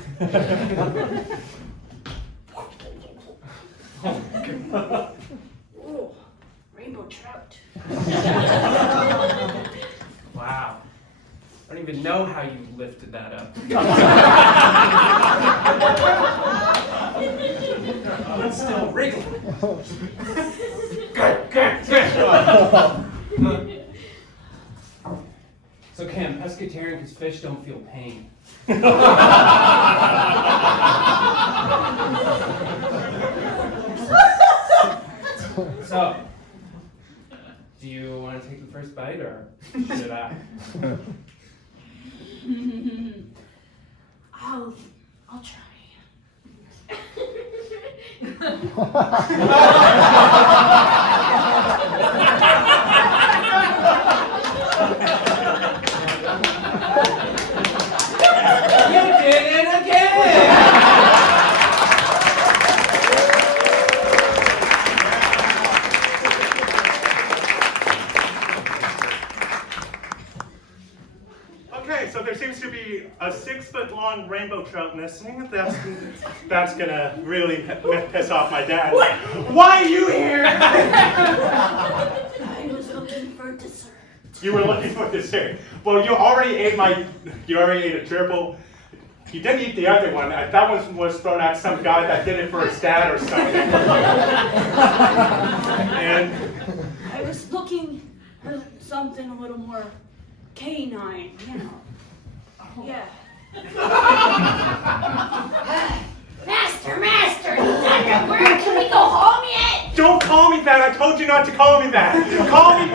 Ooh, rainbow trout. Wow. I don't even know how you lifted that up. It's still wriggling. So Cam, pescatarian because fish don't feel pain. So, do you want to take the first bite or should I? I'll try. You did it again! Okay, so there seems to be a 6-foot-long rainbow trout missing. That's gonna really piss off my dad. Why are you here? I was looking for dessert. You were looking for dessert. Well, you already ate a gerbil. You didn't eat the other one. That one was thrown at some guy that did it for his dad or something. And I was looking for something a little more canine, you know. Yeah. Master, you done your work. Can we go home yet? don't call me that. I told you not to call me that. Call me.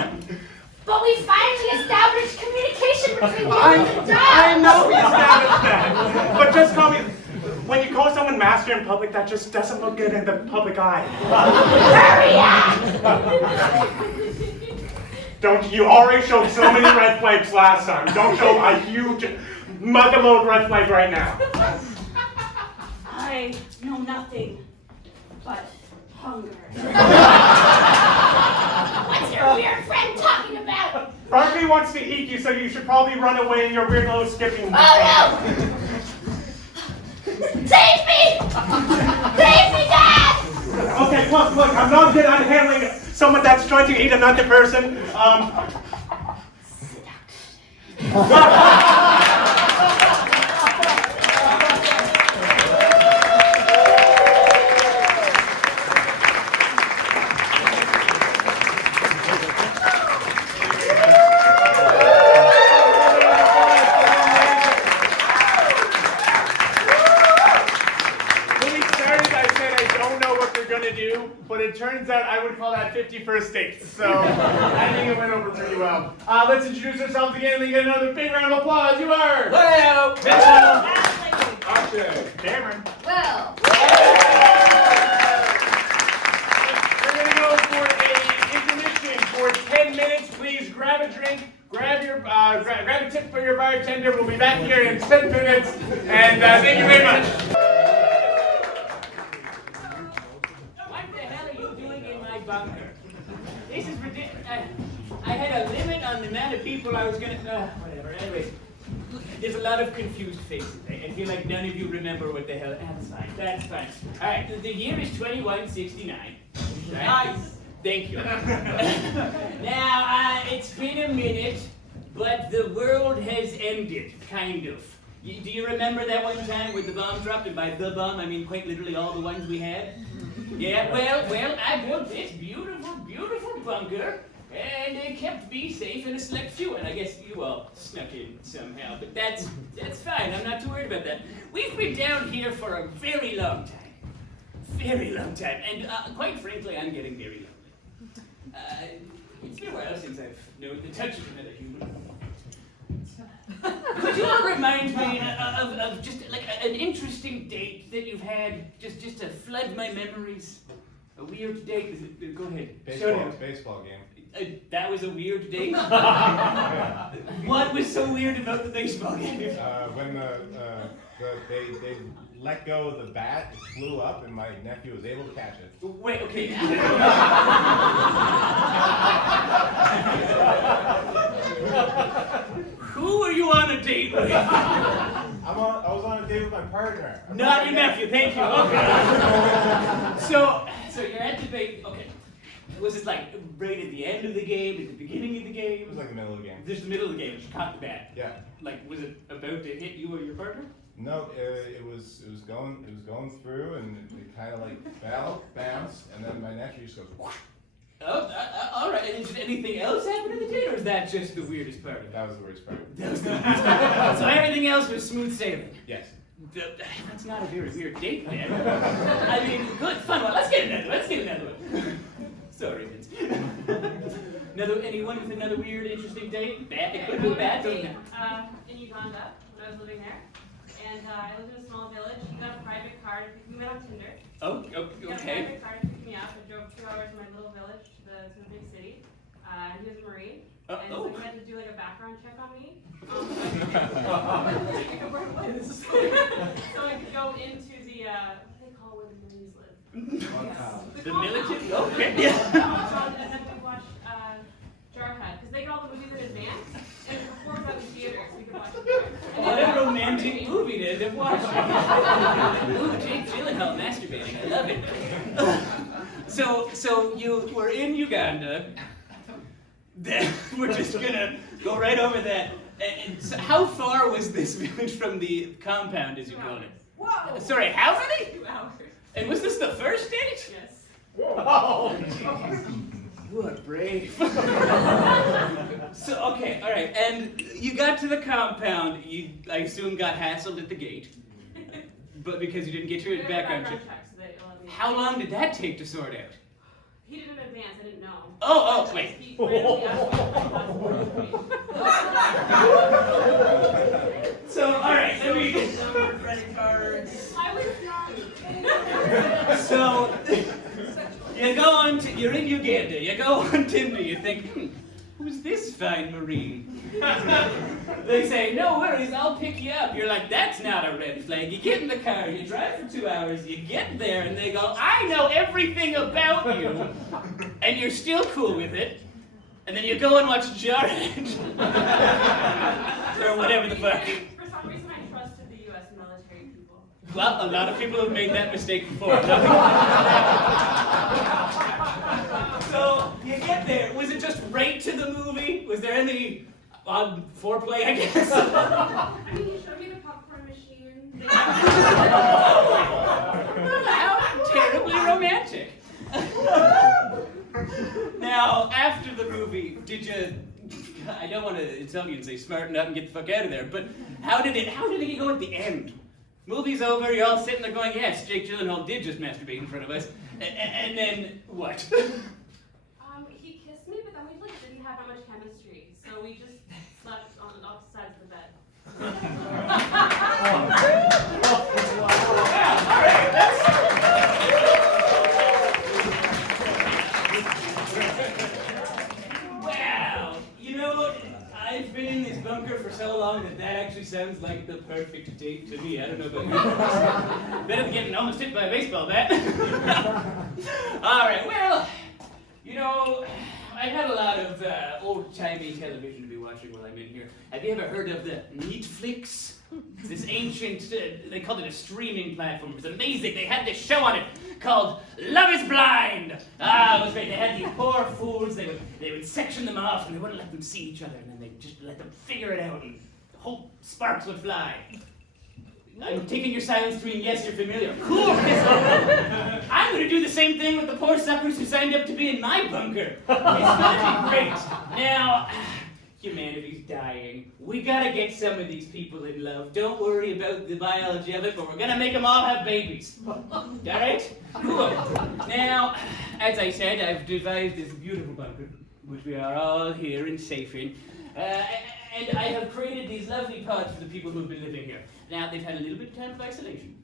But we finally established communication between you and the dog. I know we established that. But just call me. When you call someone master in public, that just doesn't look good in the public eye. Hurry up! Don't you already showed so many red flags last time. Don't show a huge motherload red flag right now. I know nothing but hunger. What's your weird friend talking about? Barkley wants to eat you, so you should probably run away in your weird little skipping. Oh no! Save me! Save me, Dad! Okay, look, I'm not good at handling someone that's trying to eat another person. But it turns out I would call that 51st dates. So I think it went over pretty well. Let's introduce ourselves again and get another big round of applause. You are. Hello. Ashley. Cameron. Well. We're gonna go for an intermission for 10 minutes. Please grab a drink. Grab your grab a tip for your bartender. We'll be back here in 10 minutes. And thank you very much. Bunker. This is ridiculous. I had a limit on the amount of people I was gonna. Whatever. Anyways, there's a lot of confused faces. I feel like none of you remember what the hell. That's fine. That's fine. All right. The year is 2169. Right? Nice. Thank you. Now it's been a minute, but the world has ended, kind of. Do you remember that one time where the bomb dropped? And by the bomb, I mean quite literally all the ones we had. Yeah, well, I built this beautiful bunker, and it kept me safe in a select few, and I guess you all snuck in somehow, but that's fine. I'm not too worried about that. We've been down here for a very long time, and quite frankly, I'm getting very lonely. It's been a while since I've known the touch of another human. Could you remind me of just like an interesting date that you've had, just to flood my memories? A weird date? Go ahead. Baseball game. That was a weird date? What was so weird about the baseball game? When they let go of the bat, it flew up, and my nephew was able to catch it. Wait, okay. Who are you on a date with? I was on a date with my partner. Not your nephew, thank you. Okay. So you're at the debate. Okay. Was it like right at the end of the game, at the beginning of the game? It was like the middle of the game. Just the middle of the game. She caught the bat. Yeah. Like, was it about to hit you or your partner? No, it was going through, and it kind of like fell, bounced, and then my nephew just goes whoosh. Oh, all right. And did anything else happen in the date, or is that just the weirdest part of it? That was the worst part. That was the weirdest part. So everything else was smooth sailing. Yes. That's not a very weird date, man. I mean, good, fun one. Let's get another one. Sorry, Vince. Anyone with another weird, interesting date? Bad, it could be bad, doesn't it? In Uganda, when I was living there. And I lived in a small village. He got a private car to pick me up on Tinder. Oh, He got a okay. private car to pick me up. I drove 2 hours from my little village to the big city. He was a Marine. And so he had to do like a background check on me. So I could go into the, what do they call where the Marines live? The military? Okay. And then we watched Jarhead, because they got all the movies in advance, and before it was out in theaters, so we could watch it. What a romantic movie to end up watching. Ooh, Jake Gyllenhaal masturbating. I love it. So you were in Uganda. We're just gonna go right over that. So how far was this village from the compound, as you call it? Whoa! Sorry, how many? 2 hours. And was this the first date? Yes. Whoa! You are brave. So, okay, all right. And you got to the compound. You, I assume, got hassled at the gate. But because you didn't get your background check. How long did that take to sort out? He did it in advance, I didn't know. Oh, wait. He randomly asked me. So, all right, let me... Credit cards. I was young. So, you're in Uganda, you go on Tinder, you think, who's this fine Marine? They say, no worries, I'll pick you up. You're like, that's not a red flag. You get in the car, you drive for 2 hours, you get there, and they go, I know everything about you. And you're still cool with it. And then you go and watch Jarhead. Or whatever the fuck. For some reason, I trusted the U.S. military people. Well, a lot of people have made that mistake before. So, you get there. Was it just right to the movie? Was there any odd foreplay, I guess? I mean, he showed me the popcorn machine. How terribly romantic. Now, after the movie, did you... I don't want to tell you and say smarten up and get the fuck out of there, but how did it go at the end? Movie's over, you're all sitting there going, yes, Jake Gyllenhaal did just masturbate in front of us. And then, what? He kissed me, but then we like didn't have that much chemistry, so we just slept on opposite sides of the bed. Yeah, all right, Wow, you know, I've been in this bunker for so long that actually sounds like the perfect date to me. I don't know about you. Better than getting almost hit by a baseball bat. All right, well, you know, I had a lot of old-timey television to be watching while I'm in here. Have you ever heard of the Netflix? It's this ancient, they called it a streaming platform. It was amazing. They had this show on it called Love is Blind. Ah, it was great. They had these poor fools. They would section them off, and they wouldn't let them see each other, and then they just let them figure it out, and hope sparks would fly. I'm taking your silence to mean yes, you're familiar. Cool. I'm going to do the same thing with the poor suckers who signed up to be in my bunker. It's going to be great. Now, humanity's dying. We got to get some of these people in love. Don't worry about the biology of it, but we're going to make them all have babies. All right? Cool. Now, as I said, I've devised this beautiful bunker, which we are all here and safe in. And I have created these lovely pods for the people who've been living here. Now, they've had a little bit of time of isolation.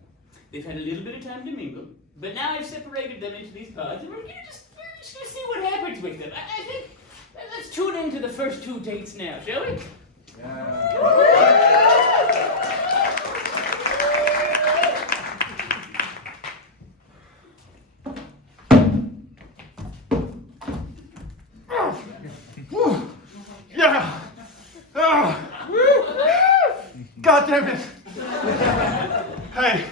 They've had a little bit of time to mingle. But now I've separated them into these pods, and we're just gonna see what happens with them. I think, let's tune into the first 2 dates now, shall we? Yeah! God damn it! Hey,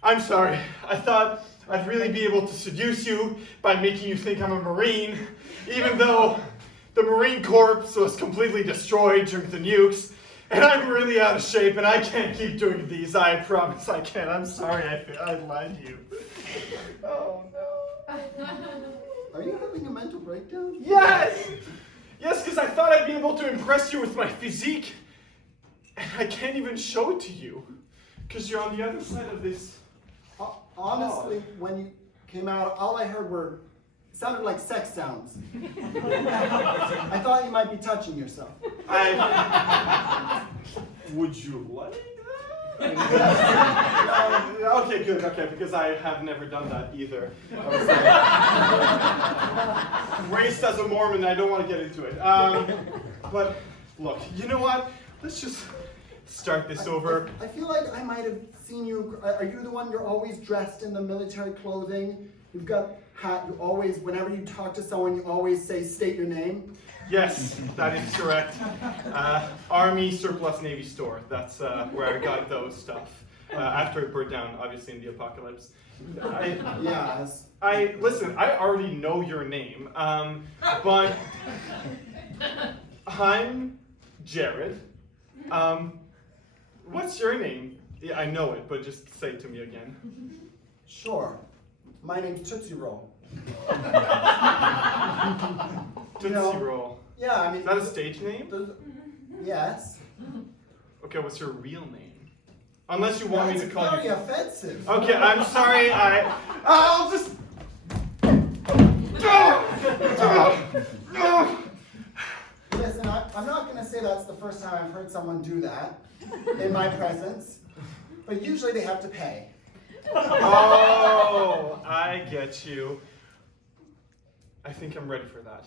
I'm sorry. I thought I'd really be able to seduce you by making you think I'm a Marine, even though the Marine Corps was completely destroyed during the nukes, and I'm really out of shape, and I can't keep doing these. I promise I can't. I'm sorry I lied to you. Oh, no. Are you having a mental breakdown? Yes! Yes, because I thought I'd be able to impress you with my physique, and I can't even show it to you, because you're on the other side of this. Honestly, when you came out, all I heard sounded like sex sounds. I thought you might be touching yourself. Would you like that? Okay, good, okay, because I have never done that either. Raised as a Mormon, I don't want to get into it. But look, you know what? Let's just start this over. I feel like I might have seen you. Are you the one, you're always dressed in the military clothing? You've got hat, you always, whenever you talk to someone, you always say, state your name? Yes, that is correct. Army surplus Navy store. That's where I got those stuff. After it burned down, obviously in the apocalypse. Listen, I already know your name, but I'm Jared. What's your name? Yeah, I know it, but just say it to me again. Sure. My name's Tootsie Roll. Tootsie Roll. Yeah, I mean. Is that a stage name? Yes. Okay, what's your real name? Unless you want me to call you. That's very offensive. Okay, I'm sorry. I'll just. Listen, I'm not going to say that's the first time I've heard someone do that in my presence, but usually they have to pay. Oh, I get you. I think I'm ready for that.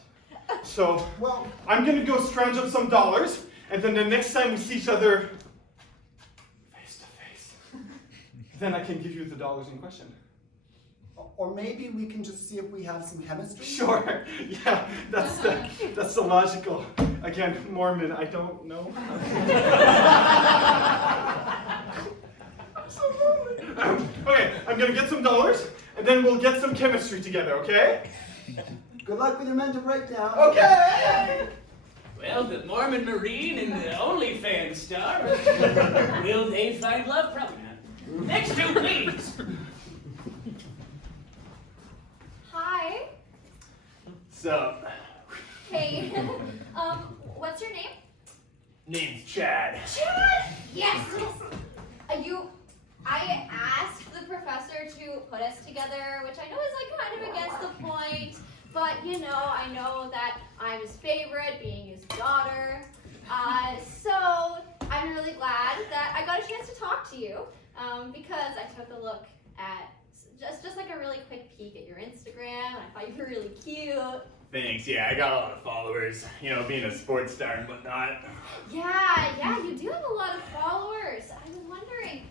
So, well, I'm gonna go scrounge up some dollars, and then the next time we see each other face to face, then I can give you the dollars in question. Or maybe we can just see if we have some chemistry? Sure, yeah, that's the logical. Again, Mormon, I don't know. Okay, I'm gonna get some dollars, and then we'll get some chemistry together, okay? Good luck with your mental breakdown. Okay! Well, the Mormon Marine and the OnlyFans star. Will they find love? Probably not. Next two, please. Hi. Sup? Hey. What's your name? Name's Chad. Chad? Yes, yes. I asked the professor to put us together, which I know is like kind of against the point, but you know, I know that I'm his favorite, being his daughter. So I'm really glad that I got a chance to talk to you, because I took a look at just like a really quick peek at your Instagram, and I thought you were really cute. Thanks, yeah, I got a lot of followers, you know, being a sports star and whatnot. Yeah, you do have a lot of followers. I was wondering,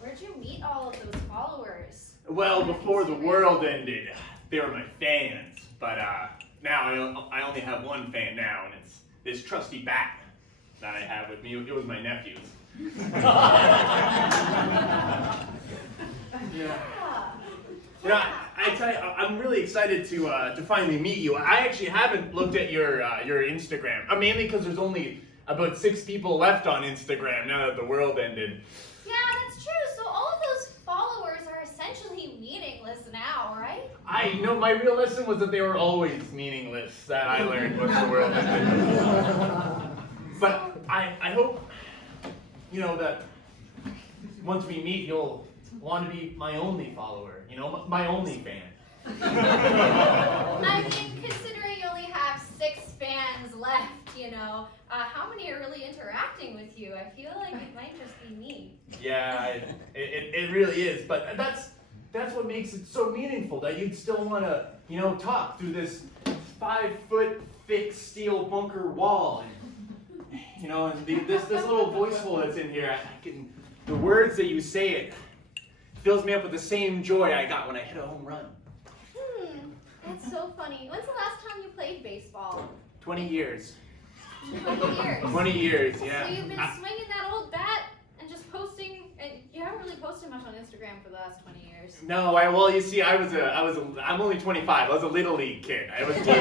where'd you meet all of those followers? Well, before the world ended, they were my fans, but now I only have one fan now, and it's this trusty bat that I have with me. It was my nephew's. Yeah. You know, I tell you, I'm really excited to finally meet you. I actually haven't looked at your Instagram, mainly because there's only about 6 people left on Instagram now that the world ended. Yeah, that's true. So all of those followers are essentially meaningless now, right? My real lesson was that they were always meaningless. That I learned once the world ended. But I hope, you know, that once we meet, you'll want to be my only follower, you know, my only fan. I mean, considering you only have 6 fans left, you know, how many are really interacting with you? I feel like it might just be me. Yeah, it really is, but that's what makes it so meaningful, that you'd still want to, you know, talk through this 5-foot thick steel bunker wall. And, you know, and this little voice hole that's in here, the words that you say, it fills me up with the same joy I got when I hit a home run. That's so funny. When's the last time you played baseball? 20 years. 20 years? 20 years, yeah. So you've been swinging that old bat and just posting, and you haven't really posted much on Instagram for the last 20 years. No, well, you see, I'm only 25. I was a little league kid. I was. Yeah.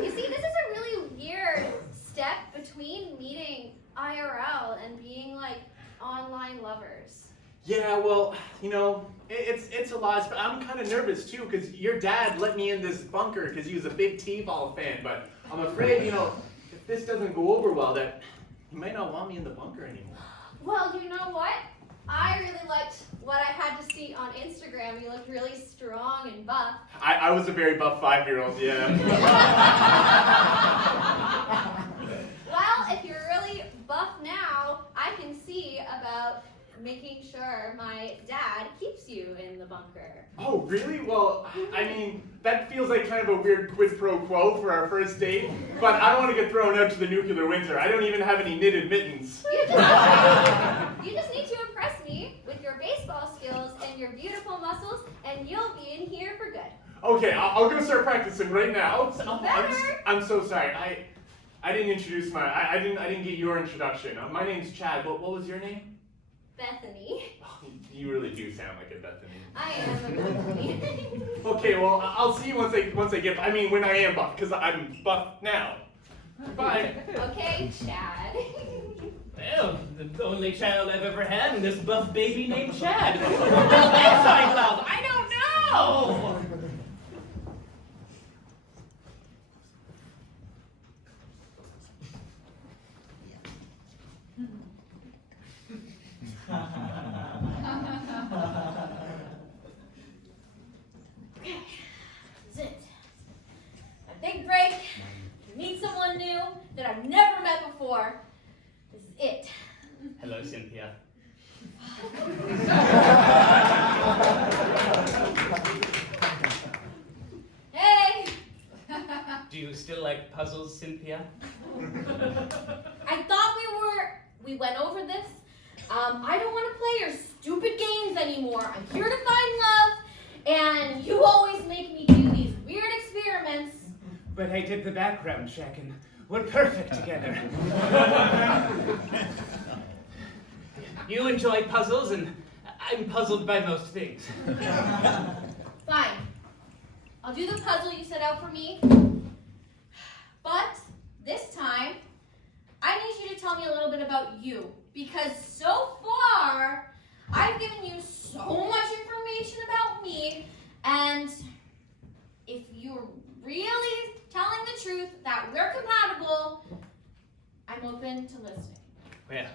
You see, this is a really weird step between meeting IRL and being like online lovers. Yeah, well, it's a lot. But I'm kind of nervous too, because your dad let me in this bunker because he was a big T-ball fan. But I'm afraid, if this doesn't go over well, that he might not want me in the bunker anymore. Well, you know what? I really liked what I had to see on Instagram. You looked really strong and buff. I was a very buff 5-year-old, yeah. Well, if you're really buff now, I can see about making sure my dad keeps you in the bunker. Oh, really? Well, I mean, that feels like kind of a weird quid pro quo for our first date, but I don't want to get thrown out to the nuclear winter. I don't even have any knitted mittens. You just need to impress me with your baseball skills and your beautiful muscles, and you'll be in here for good. Okay, I'll go start practicing right now. Better. I'm so sorry. I didn't introduce I didn't get your introduction. My name's Chad. What was your name? Bethany. Oh, you really do sound like a Bethany. I am a Bethany. Okay, well, I'll see you when I am buff, because I'm buff now. Bye. Okay, Chad. Well, the only child I've ever had, and this buff baby named Chad. Well, that's I love. I don't know. That's it. A big break. To meet someone new that I've never met before. This is it. Hello, Cynthia. Hey! Do you still like puzzles, Cynthia? I thought we went over this. I don't want to play your stupid games anymore. I'm here to find love, and you always make me do these weird experiments. But I did the background check, and we're perfect together. You enjoy puzzles, and I'm puzzled by most things. Fine. I'll do the puzzle you set out for me. But this time, I need you to tell me a little bit about you. Because so far, I've given you so much information about me, and if you're really telling the truth that we're compatible, I'm open to listening. Well,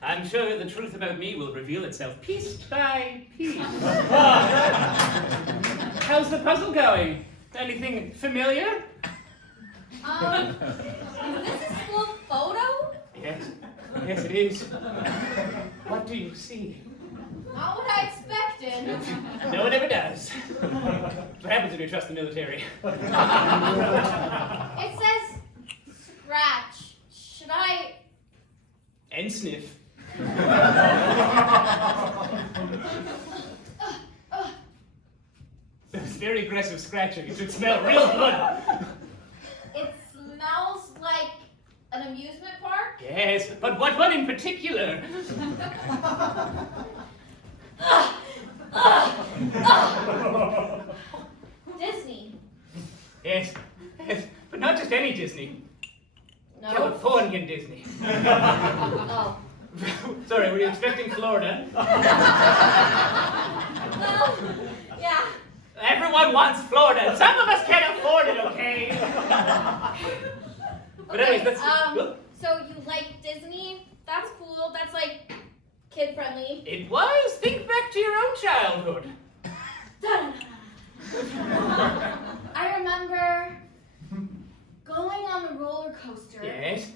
I'm sure the truth about me will reveal itself piece by piece. How's the puzzle going? Anything familiar? Is this a school photo? Yes. Yes, it is. What do you see? Not what I expected. No one ever does. What happens when you trust the military? It says scratch. Should I? And sniff. It's very aggressive scratching. It should smell real good. It smells like an amusement park? Yes, but what one in particular? Disney. Yes, yes, but not just any Disney. No. Californian Disney. Oh. Sorry, were you expecting Florida? Well, yeah. Everyone wants Florida. Some of us can't afford it, okay? But anyways, that's... So you like Disney? That's cool. That's like kid friendly. It was. Think back to your own childhood. I remember going on the roller coaster. Yes.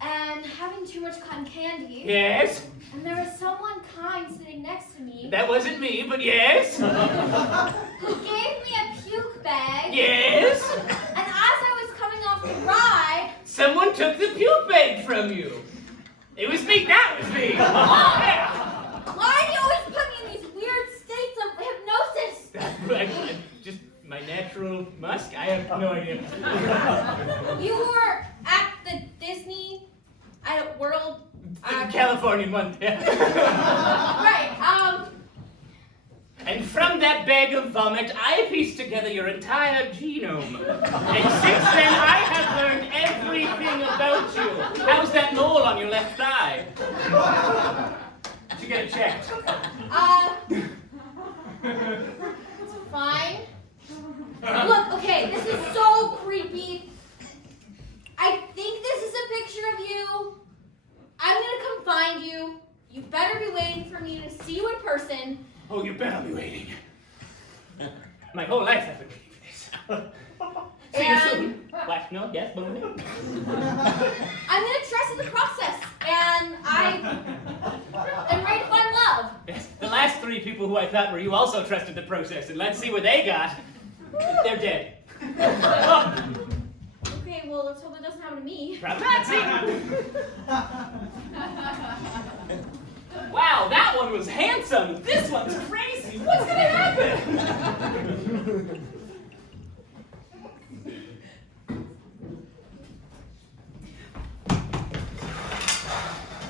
And having too much cotton candy. Yes. And there was someone kind sitting next to me. That wasn't me, but yes. Who gave me a puke bag. Yes. And as I was coming off the ride, Someone took the puke bag from you. It was me. That was me. why do you always put me in these weird states of hypnosis? Just my natural musk. I have no idea. You were at the Disney California, Montana. Right, And from that bag of vomit, I pieced together your entire genome. And since then, I have learned everything about you. How's that mole on your left thigh? Did you get it checked? it's fine. Look, okay, this is so creepy. I think this is a picture of you. I'm gonna come find you. You better be waiting for me to see you in person. Oh, you better be waiting. My whole life I've been waiting for this. See you soon. What? No? Yes? But I'm gonna trust in the process, and I'm ready to find love. Yes, the last 3 people who I thought were you also trusted the process, and let's see what they got. They're dead. Okay, well, let's hope that doesn't happen to me. Wow, that one was handsome. This one's crazy. What's gonna happen?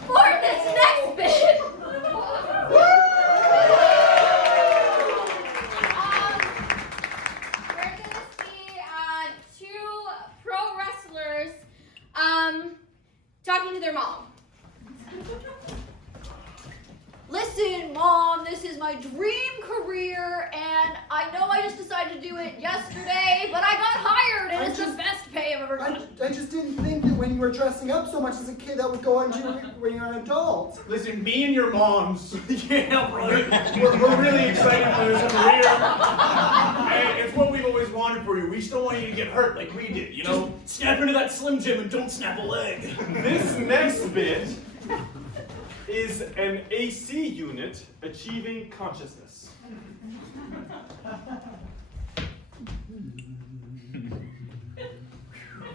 For this next bit, we're gonna see 2 pro wrestlers talking to their mom. Listen, Mom, this is my dream career, and I know I just decided to do it yesterday, but I got hired, and it's the best pay I've ever done. I just didn't think that when you were dressing up so much as a kid, that would go on to when you're an adult. Listen, me and your moms, yeah, brother, we're really excited for this career. And it's what we've always wanted for you. We just don't want you to get hurt like we did, you know? Just snap into that Slim Jim and don't snap a leg. This next bit is an AC unit achieving consciousness.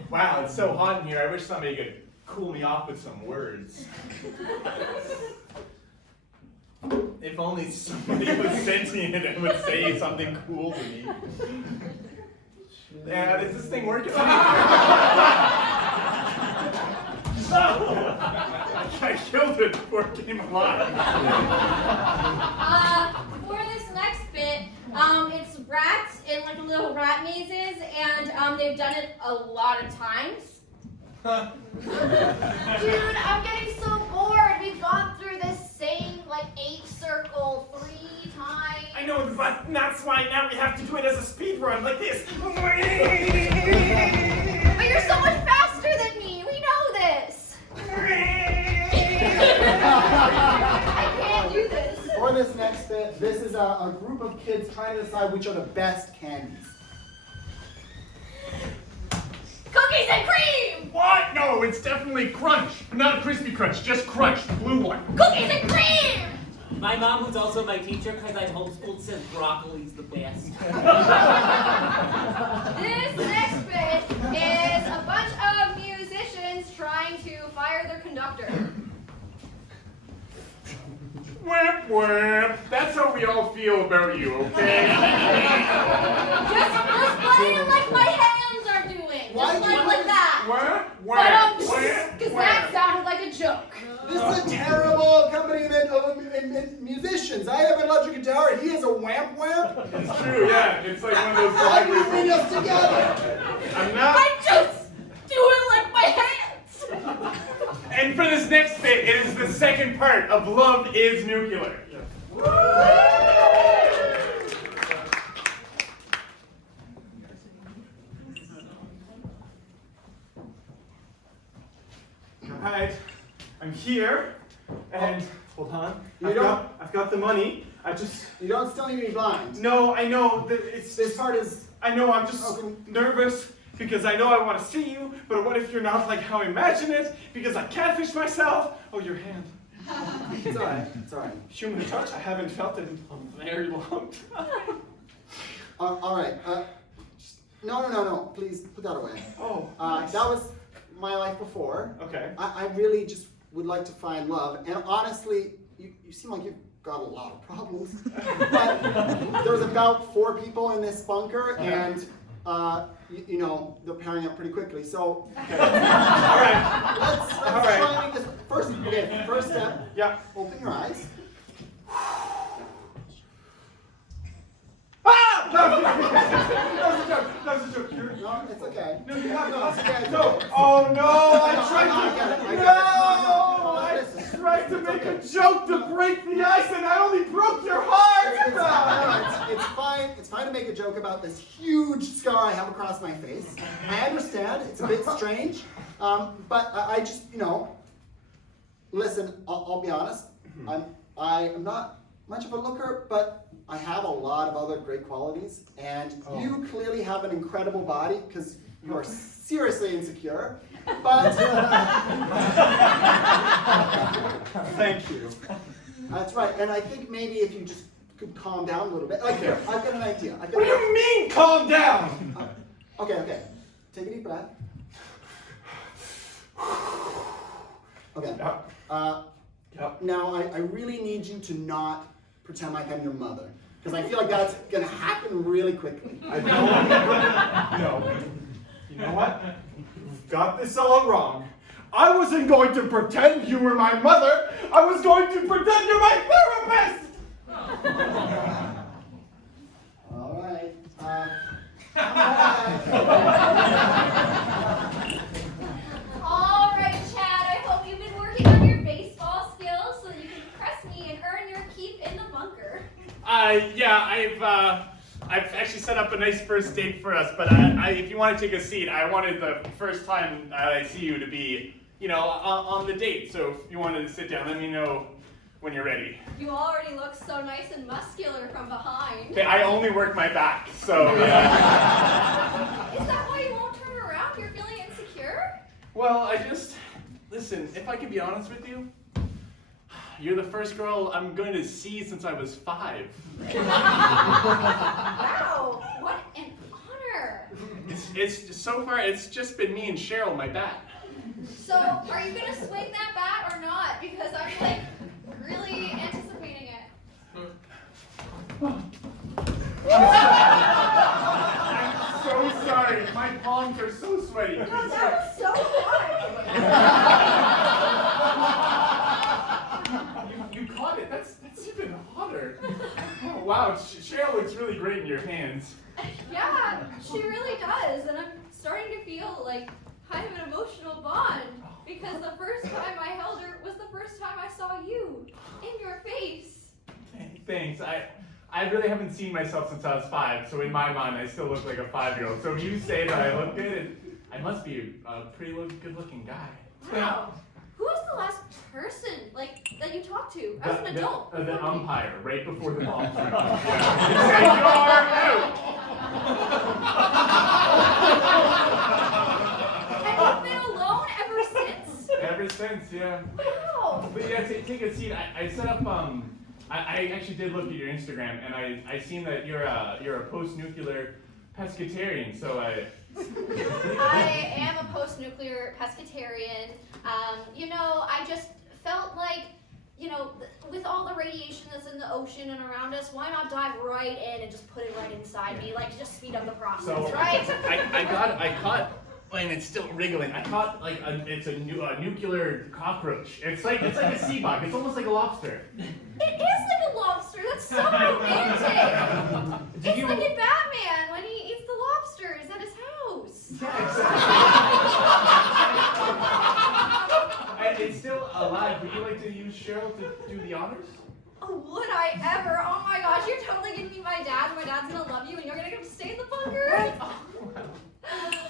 Wow, it's so hot in here. I wish somebody could cool me off with some words. If only somebody was sentient and would say something cool to me. Yeah, is this thing working? I killed it before it came alive. For this next bit, it's rats in like little rat mazes, and they've done it a lot of times. Dude, I'm getting so bored. We've gone through this same like 8 circle 3 times. I know, but that's why now we have to do it as a speed run like this. But you're so much faster than me. We know this. I can't do this. For this next bit, this is a group of kids trying to decide which are the best candies. Cookies and cream! What? No, it's definitely Crunch. Not Crispy Crunch, just Crunch, the blue one. Cookies and cream! My mom, who's also my teacher, because I homeschooled, says broccoli's the best. This next bit is a bunch of musicians trying to fire their conductor. Whap, whap. That's how we all feel about you, okay? Just play it like my hands are doing. Just play it like that. Whap, But whap, because that sounded like a joke. This is a terrible accompaniment of musicians. I have an electric guitar and he has a whamp whamp. It's true, yeah. It's like one of those How do you libraries. bring us together? I'm not. I just do it like my hands. And for this next bit, it is the second part of Love is Nuclear. Alright, I'm here, and hold on. You don't- I've got the money. You don't still need to be blind. No, I know that This part is. I know. I'm just Okay. nervous because I know I want to see you, but what if you're not like how I imagine it? Because I catfish myself. Oh, your hand. It's alright. It's alright. Human touch. I haven't felt it in a very long time. Alright. No. Please put that away. Oh, That was my life before. okay. I really just would like to find love. And honestly, you seem like you've got a lot of problems. But there's about 4 people in this bunker, and you know, they're pairing up pretty quickly. So All right. let's try and make this first. Okay, first step. joke to break the ice, and I only broke your heart. It's fine. It's fine to make a joke about this huge scar I have across my face. I understand. It's a bit strange, but I just, listen. I'll be honest. I'm not much of a looker, but I have a lot of other great qualities, and you clearly have an incredible body because you are seriously insecure. But Thank you. that's right, and I think maybe if you just could calm down a little bit. Like here, I've got an idea. What do you mean, calm down? Okay. Take a deep breath. Okay. Now I really need you to not pretend like I'm your mother, because I feel like that's gonna happen really quickly. I don't. No. You know what? You've got this all wrong. I wasn't going to pretend you were my mother. I was going to pretend you're my therapist. All right. All right, Chad, I hope you've been working on your baseball skills so that you can impress me and earn your keep in the bunker. Yeah, I've actually set up a nice first date for us, but if you want to take a seat, I wanted the first time I see you to be, on the date. So if you wanted to sit down, let me know when you're ready. You already look so nice and muscular from behind. Okay, I only work my back, so. Is that why you won't turn around? You're feeling insecure? Well, listen, if I can be honest with you, you're the first girl I'm going to see since I was 5. Wow, what an honor. It's so far, it's just been me and Cheryl, my bat. So, are you gonna swing that bat or not? Because I'm really anticipating it. I'm so sorry. My palms are so sweaty. No, that was so hard. You caught it. That's even hotter. Oh, wow. Cheryl looks really great in your hands. Yeah, she really does. And I'm starting to feel like kind of an emotional bond. Because the first time I held her was the first time I saw you in your face. Thanks. I really haven't seen myself since I was 5, so in my mind I still look like a 5-year-old. So if you say that I look good, I must be a pretty good-looking guy. Wow. Who was the last person that you talked to as an adult? The umpire, right before the ball threw. Yeah. He said, "You're out." And you've been alone ever since? Ever since, yeah. Wow. But yeah, take a seat. I set up. I actually did look at your Instagram, and I seen that you're a post-nuclear pescatarian. So I am a post-nuclear pescatarian. I just felt like, with all the radiation that's in the ocean and around us, why not dive right in and just put it right inside me? Just speed up the process, right? I caught, and it's still wriggling. I caught it's a nuclear cockroach. It's like a sea bug. It's almost like a lobster. It is like a lobster. That's so romantic. It's like in Batman when he eats the lobsters at his house. Yeah, exactly. It's still alive. Would you like to use Cheryl to do the honors? Oh, would I ever? Oh my gosh, you're totally gonna be my dad. My dad's gonna love you, and you're gonna get to stay in the bunker.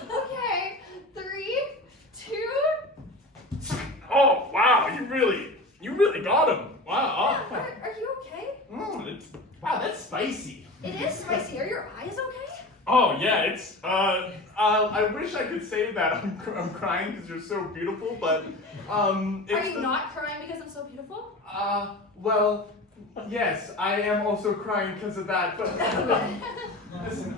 Okay, 3, 2. Oh wow! You really got him. Wow. Yeah, are you okay? Wow, that's spicy. It is spicy. Are your eyes okay? Oh yeah, it's. I wish I could say that I'm crying because you're so beautiful, but Are you not crying because I'm so beautiful? Well, yes, I am also crying because of that. But listen,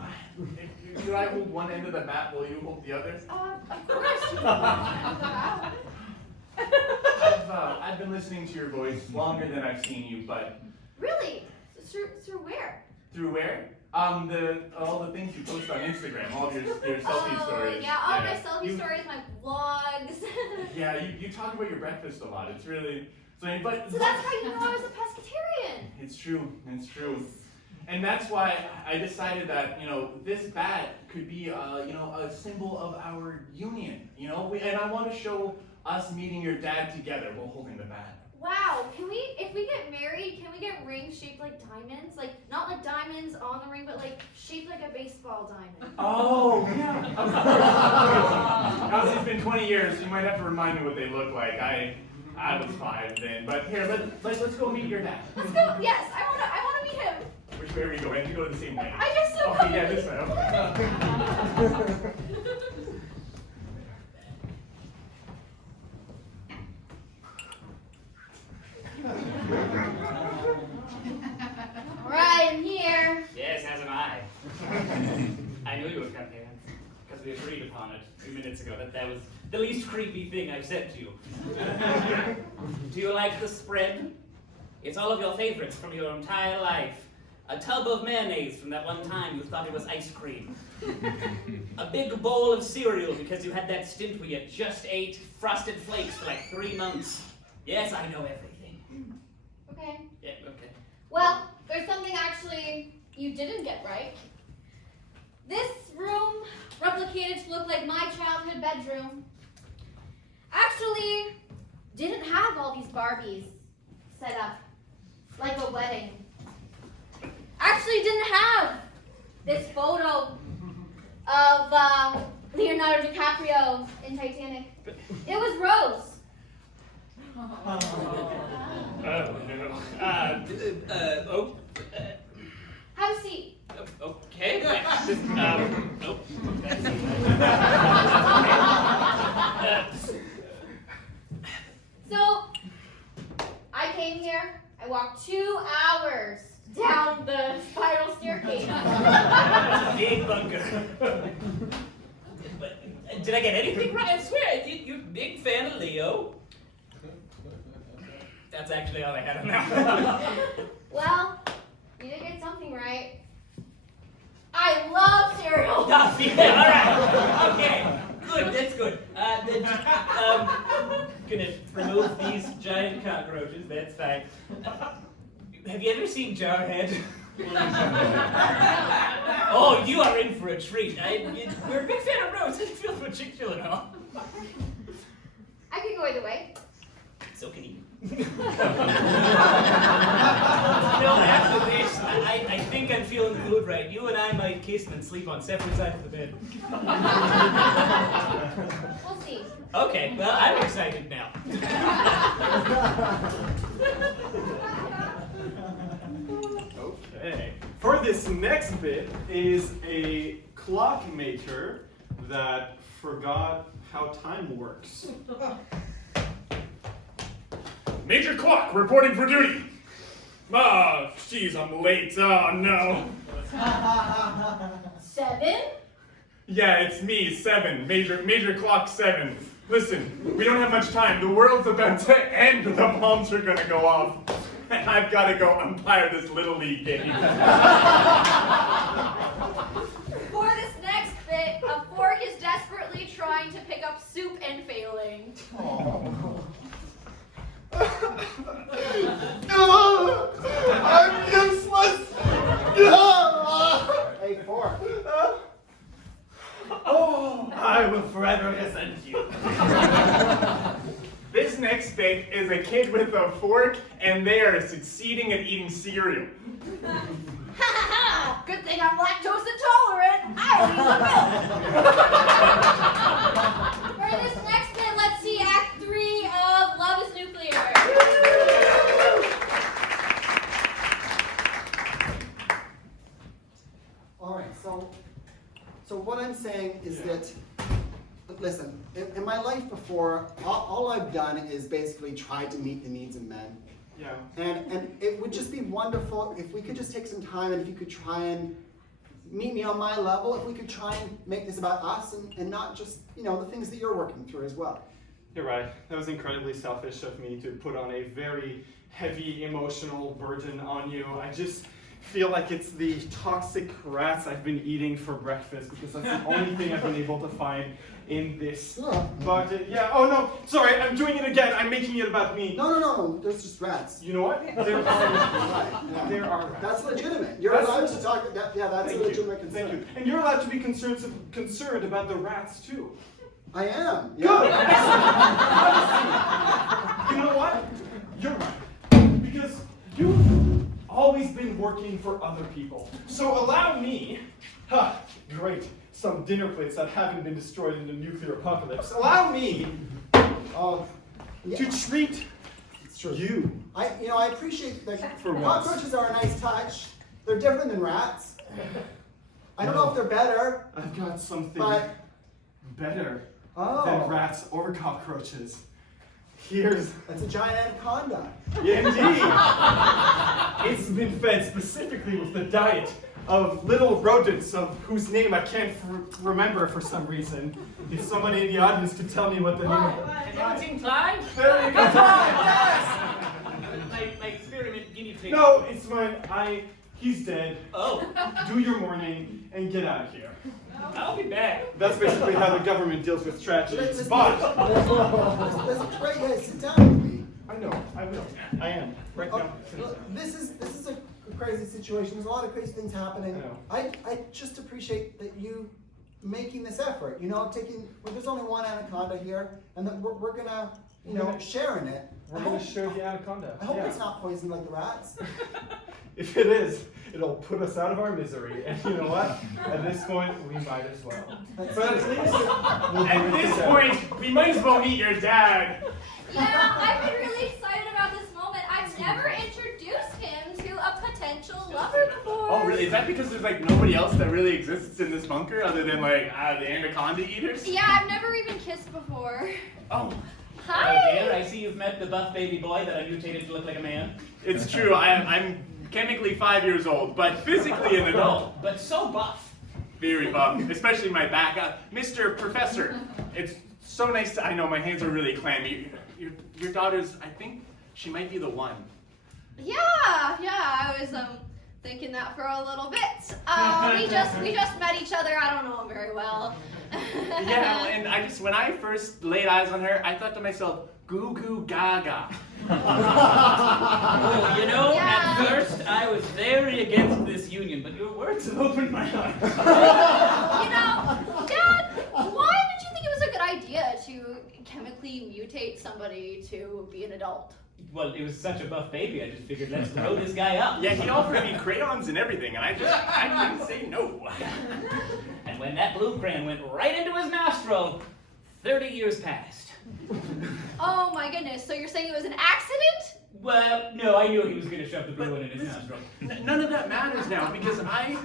do I hold one end of the mat while you hold the other? Of course. I've been listening to your voice longer than I've seen you, but. Really? Through where? Through where? All the things you post on Instagram, all of your selfie stories. Yeah, all my selfie stories, my vlogs. Yeah, you talk about your breakfast a lot. It's really. So that's how you know I was a pescatarian. It's true. And that's why I decided that, this bat could be, a symbol of our union, and I want to show us meeting your dad together while holding the bat. Wow, if we get married, can we get rings shaped like diamonds? Like, not like diamonds on the ring, but like shaped like a baseball diamond. Oh, yeah. Now, it's been 20 years, you might have to remind me what they look like. I was 5 then. But here, let's go meet your dad. Let's go, yes, I wanna meet him. Which way are we going? We go the same way. I guess so. Okay, yeah, this way. Okay. Alright, I'm here. Yes, as am I. I knew you would come here, because we agreed upon it 2 minutes ago that was the least creepy thing I've said to you. Do you like the spread? It's all of your favorites from your entire life. A tub of mayonnaise from that one time you thought it was ice cream. A big bowl of cereal because you had that stint where you just ate Frosted Flakes for like 3 months. Yes, I know everything. Okay. Yeah, okay. Well, there's something actually you didn't get right. This room replicated to look like my childhood bedroom actually didn't have all these Barbies set up like a wedding. Actually didn't have this photo of Leonardo DiCaprio in Titanic. It was Rose. Oh no. Have a seat. Okay. So, I came here, I walked 2 hours down the spiral staircase. Big bunker. But, did I get anything right? I swear, you're a big fan of Leo. That's actually all I had on that. Well, you did get something right. I love cereal. Yeah, all right. Okay, good. That's good. Gonna remove these giant cockroaches. That's fine. Have you ever seen Jarhead? Oh, you are in for a treat. We're a big fan of Rose. I feel for Chick-fil-A and all. I could go either way. So can you. After this, I think I'm feeling the mood right. You and I might kiss and sleep on separate sides of the bed. We'll see. Okay, well, I'm excited now. Okay. For this next bit is a clockmaker that forgot how time works. Major Clock reporting for duty. Ah, jeez, I'm late. Oh no. 7? Yeah, it's me, 7. Major Clock 7. Listen, we don't have much time. The world's about to end. The bombs are gonna go off. And I've gotta go umpire this Little League game. For this next bit, a fork is desperately trying to pick up soup and failing. No! I'm useless! No! Hey, fork. Oh, I will forever resent you. This next bit is a kid with a fork, and they are succeeding at eating cereal. Ha ha ha! Good thing I'm lactose intolerant. I'll eat the milk. For this next bit, let's see Act 3 of Love is Nuclear. All right, so what I'm saying is that, listen, in my life before, all I've done is basically tried to meet the needs of men. Yeah. And it would just be wonderful if we could just take some time and if you could try and meet me on my level, if we could try and make this about us and not just, the things that you're working through as well. You're right. That was incredibly selfish of me to put on a very heavy emotional burden on you. I just feel like it's the toxic rats I've been eating for breakfast because that's the only thing I've been able to find in this bucket. Yeah, oh no, sorry, I'm doing it again. I'm making it about me. No, there's just rats. You know what? There are rats. There are rats. That's legitimate. You're allowed to talk, that's a legitimate concern. Thank you. And you're allowed to be concerned about the rats too. I am. Good. Excellent. You know what? You're for other people. So allow me, great, some dinner plates that haven't been destroyed in the nuclear apocalypse. Allow me to treat you. I appreciate that For once. cockroaches are a nice touch. They're different than rats. I don't know if they're better. I've got something But better oh, than rats or cockroaches. that's a giant anaconda. Yeah, indeed. It's been fed specifically with the diet of little rodents of whose name I can't remember for some reason. If somebody in the audience could tell me what the name of Announcing Clive? There you go. Yes! My experiment guinea pig. No, it's mine. He's dead. Oh. Do your mourning and get out of here. I'll be back. That's basically how the government deals with tragedies. Listen, But Right, guys, sit down with me. I know, I will. I am. Right now. Look, this is a crazy situation. There's a lot of crazy things happening. I know. I just appreciate that you making this effort. There's only one anaconda here, and that we're gonna, share in it. We're going to share the anaconda. I hope Yeah. it's not poisoned like the rats. If it is, it'll put us out of our misery. And you know what? At this point, we might as well. But at least we'll At this point, we might as well meet your dad. Yeah, I've been really excited about this moment. I've never introduced him to a potential lover before. Oh, really? Is that because there's like nobody else that really exists in this bunker other than like the anaconda eaters? Yeah, I've never even kissed before. Oh. Hi! Dear, I see you've met the buff baby boy that I mutated to look like a man. It's true. I'm chemically 5 years old, but physically an adult. But so buff. Very buff, especially my back. Mr. Professor, it's so nice to. I know my hands are really clammy. Your daughter's. I think she might be the one. Yeah, I was thinking that for a little bit. We just met each other. I don't know him very well. Yeah, and when I first laid eyes on her, I thought to myself, goo goo gaga. Oh, Yeah. at first I was very against this union, but your words have opened my heart. Dad, why did you think it was a good idea to chemically mutate somebody to be an adult? Well, it was such a buff baby, I just figured let's grow this guy up. Yeah, he offered me crayons and everything, and I couldn't say no. And when that blue crayon went right into his nostril, 30 years passed. Oh my goodness, so you're saying it was an accident? Well, no, I knew he was going to shove the blue one in his nostril. None of that matters now, because I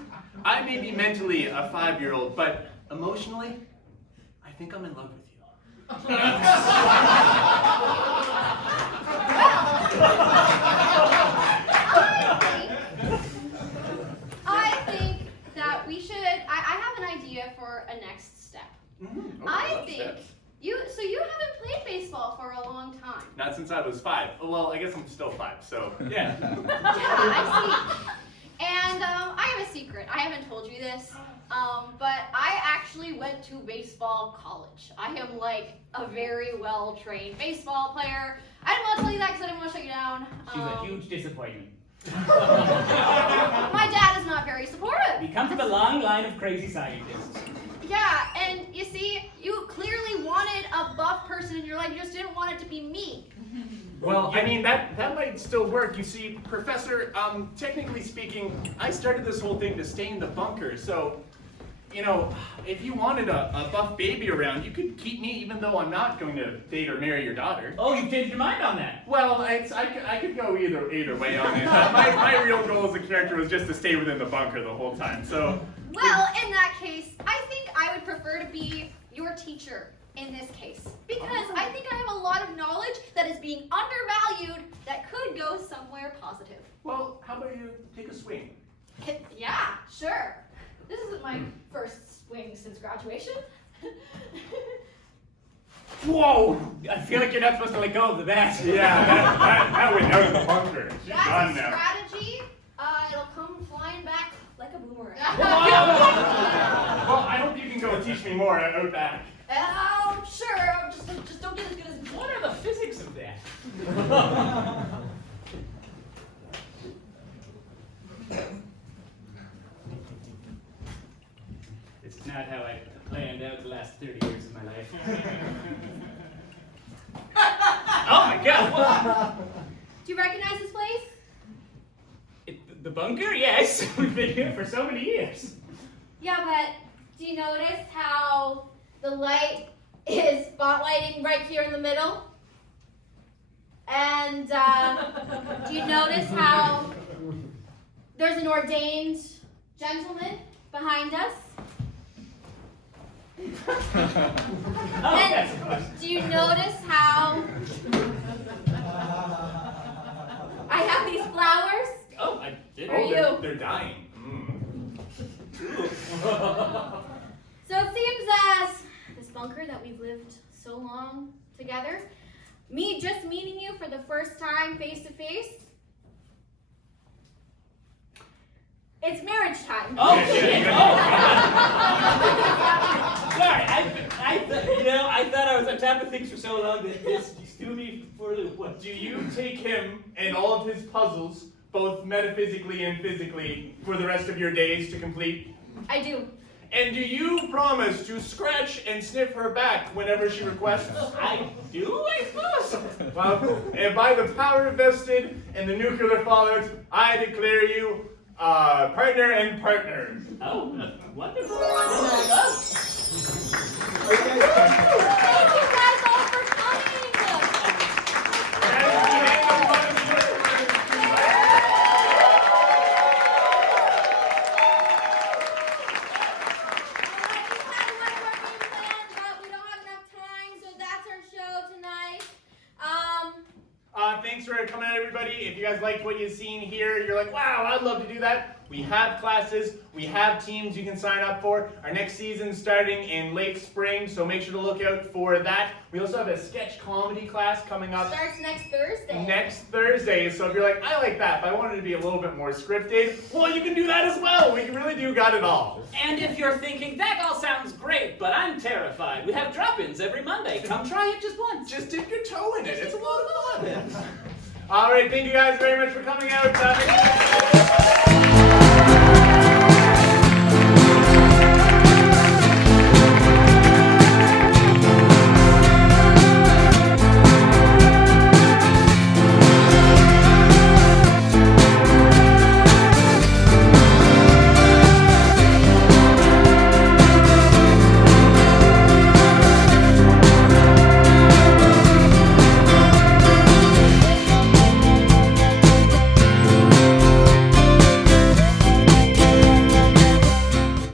may be mentally a 5-year-old, but emotionally, I think I'm in love with you. I think that we should, I have an idea for a next step. I think you haven't played baseball for a long time. Not since I was 5. Well, I guess I'm still 5, so yeah. Yeah, I see. And I have a secret. I haven't told you this, but I actually went to baseball college. I am like a very well-trained baseball player. I didn't want to tell you that because I didn't want to shut you down. She's a huge disappointment. My dad is not very supportive. You come from a long line of crazy scientists. Yeah, and you see, you clearly wanted a buff person in your life. You just didn't want it to be me. Well, I mean, that might still work. You see, Professor, technically speaking, I started this whole thing to stay in the bunker, so, if you wanted a buff baby around, you could keep me even though I'm not going to date or marry your daughter. Oh, you've changed your mind on that? Well, I could go either way on it. My real goal as a character was just to stay within the bunker the whole time, so... Well, in that case, I think I would prefer to be your teacher in this case. Because I think I have a lot of knowledge that is being undervalued that could go somewhere positive. Well, how about you take a swing? Yeah, sure. This isn't my first swing since graduation. Whoa! I feel like you're not supposed to let go of the bat. Yeah, that went out of the bunker. She's That's gone a now. strategy. It'll come flying back like a boomerang. Well, I hope you can go teach me more out back. Oh, sure. Just don't get as good as me. What are the physics of that? It's not how I planned out the last 30 years of my life. Oh my God! What? Do you recognize this place? The bunker? Yes. We've been here for so many years. Yeah, but do you notice how the light is spotlighting right here in the middle? And do you notice how there's an ordained gentleman behind us? And do you notice how I have these flowers? Oh, I did. For you. They're dying. So it seems as this bunker that we've lived so long together, me just meeting you for the first time face to face, it's marriage time. Oh, shit. Oh. Sorry, I thought I was on top of things for so long that this threw me for a loop. What? Do you take him and all of his puzzles, both metaphysically and physically, for the rest of your days to complete? I do. And do you promise to scratch and sniff her back whenever she requests? I do, I suppose. Well, and by the power vested in the nuclear fallout, I declare you partner and partner. Oh, wonderful. Thank you guys all for coming. Thanks for coming out, everybody. If you guys liked what you've seen here, you're like, wow, I'd love to do that. We have classes, we have teams you can sign up for. Our next season's starting in late spring, so make sure to look out for that. We also have a sketch comedy class coming up. Starts next Thursday. Next Thursday. So if you're like, I like that, but I want it to be a little bit more scripted, well, you can do that as well. We really do got it all. And if you're thinking, that all sounds great, but I'm terrified, we have drop-ins every Monday. Come try it just once. Just dip your toe in it. It's a lot of fun. All right, thank you guys very much for coming out.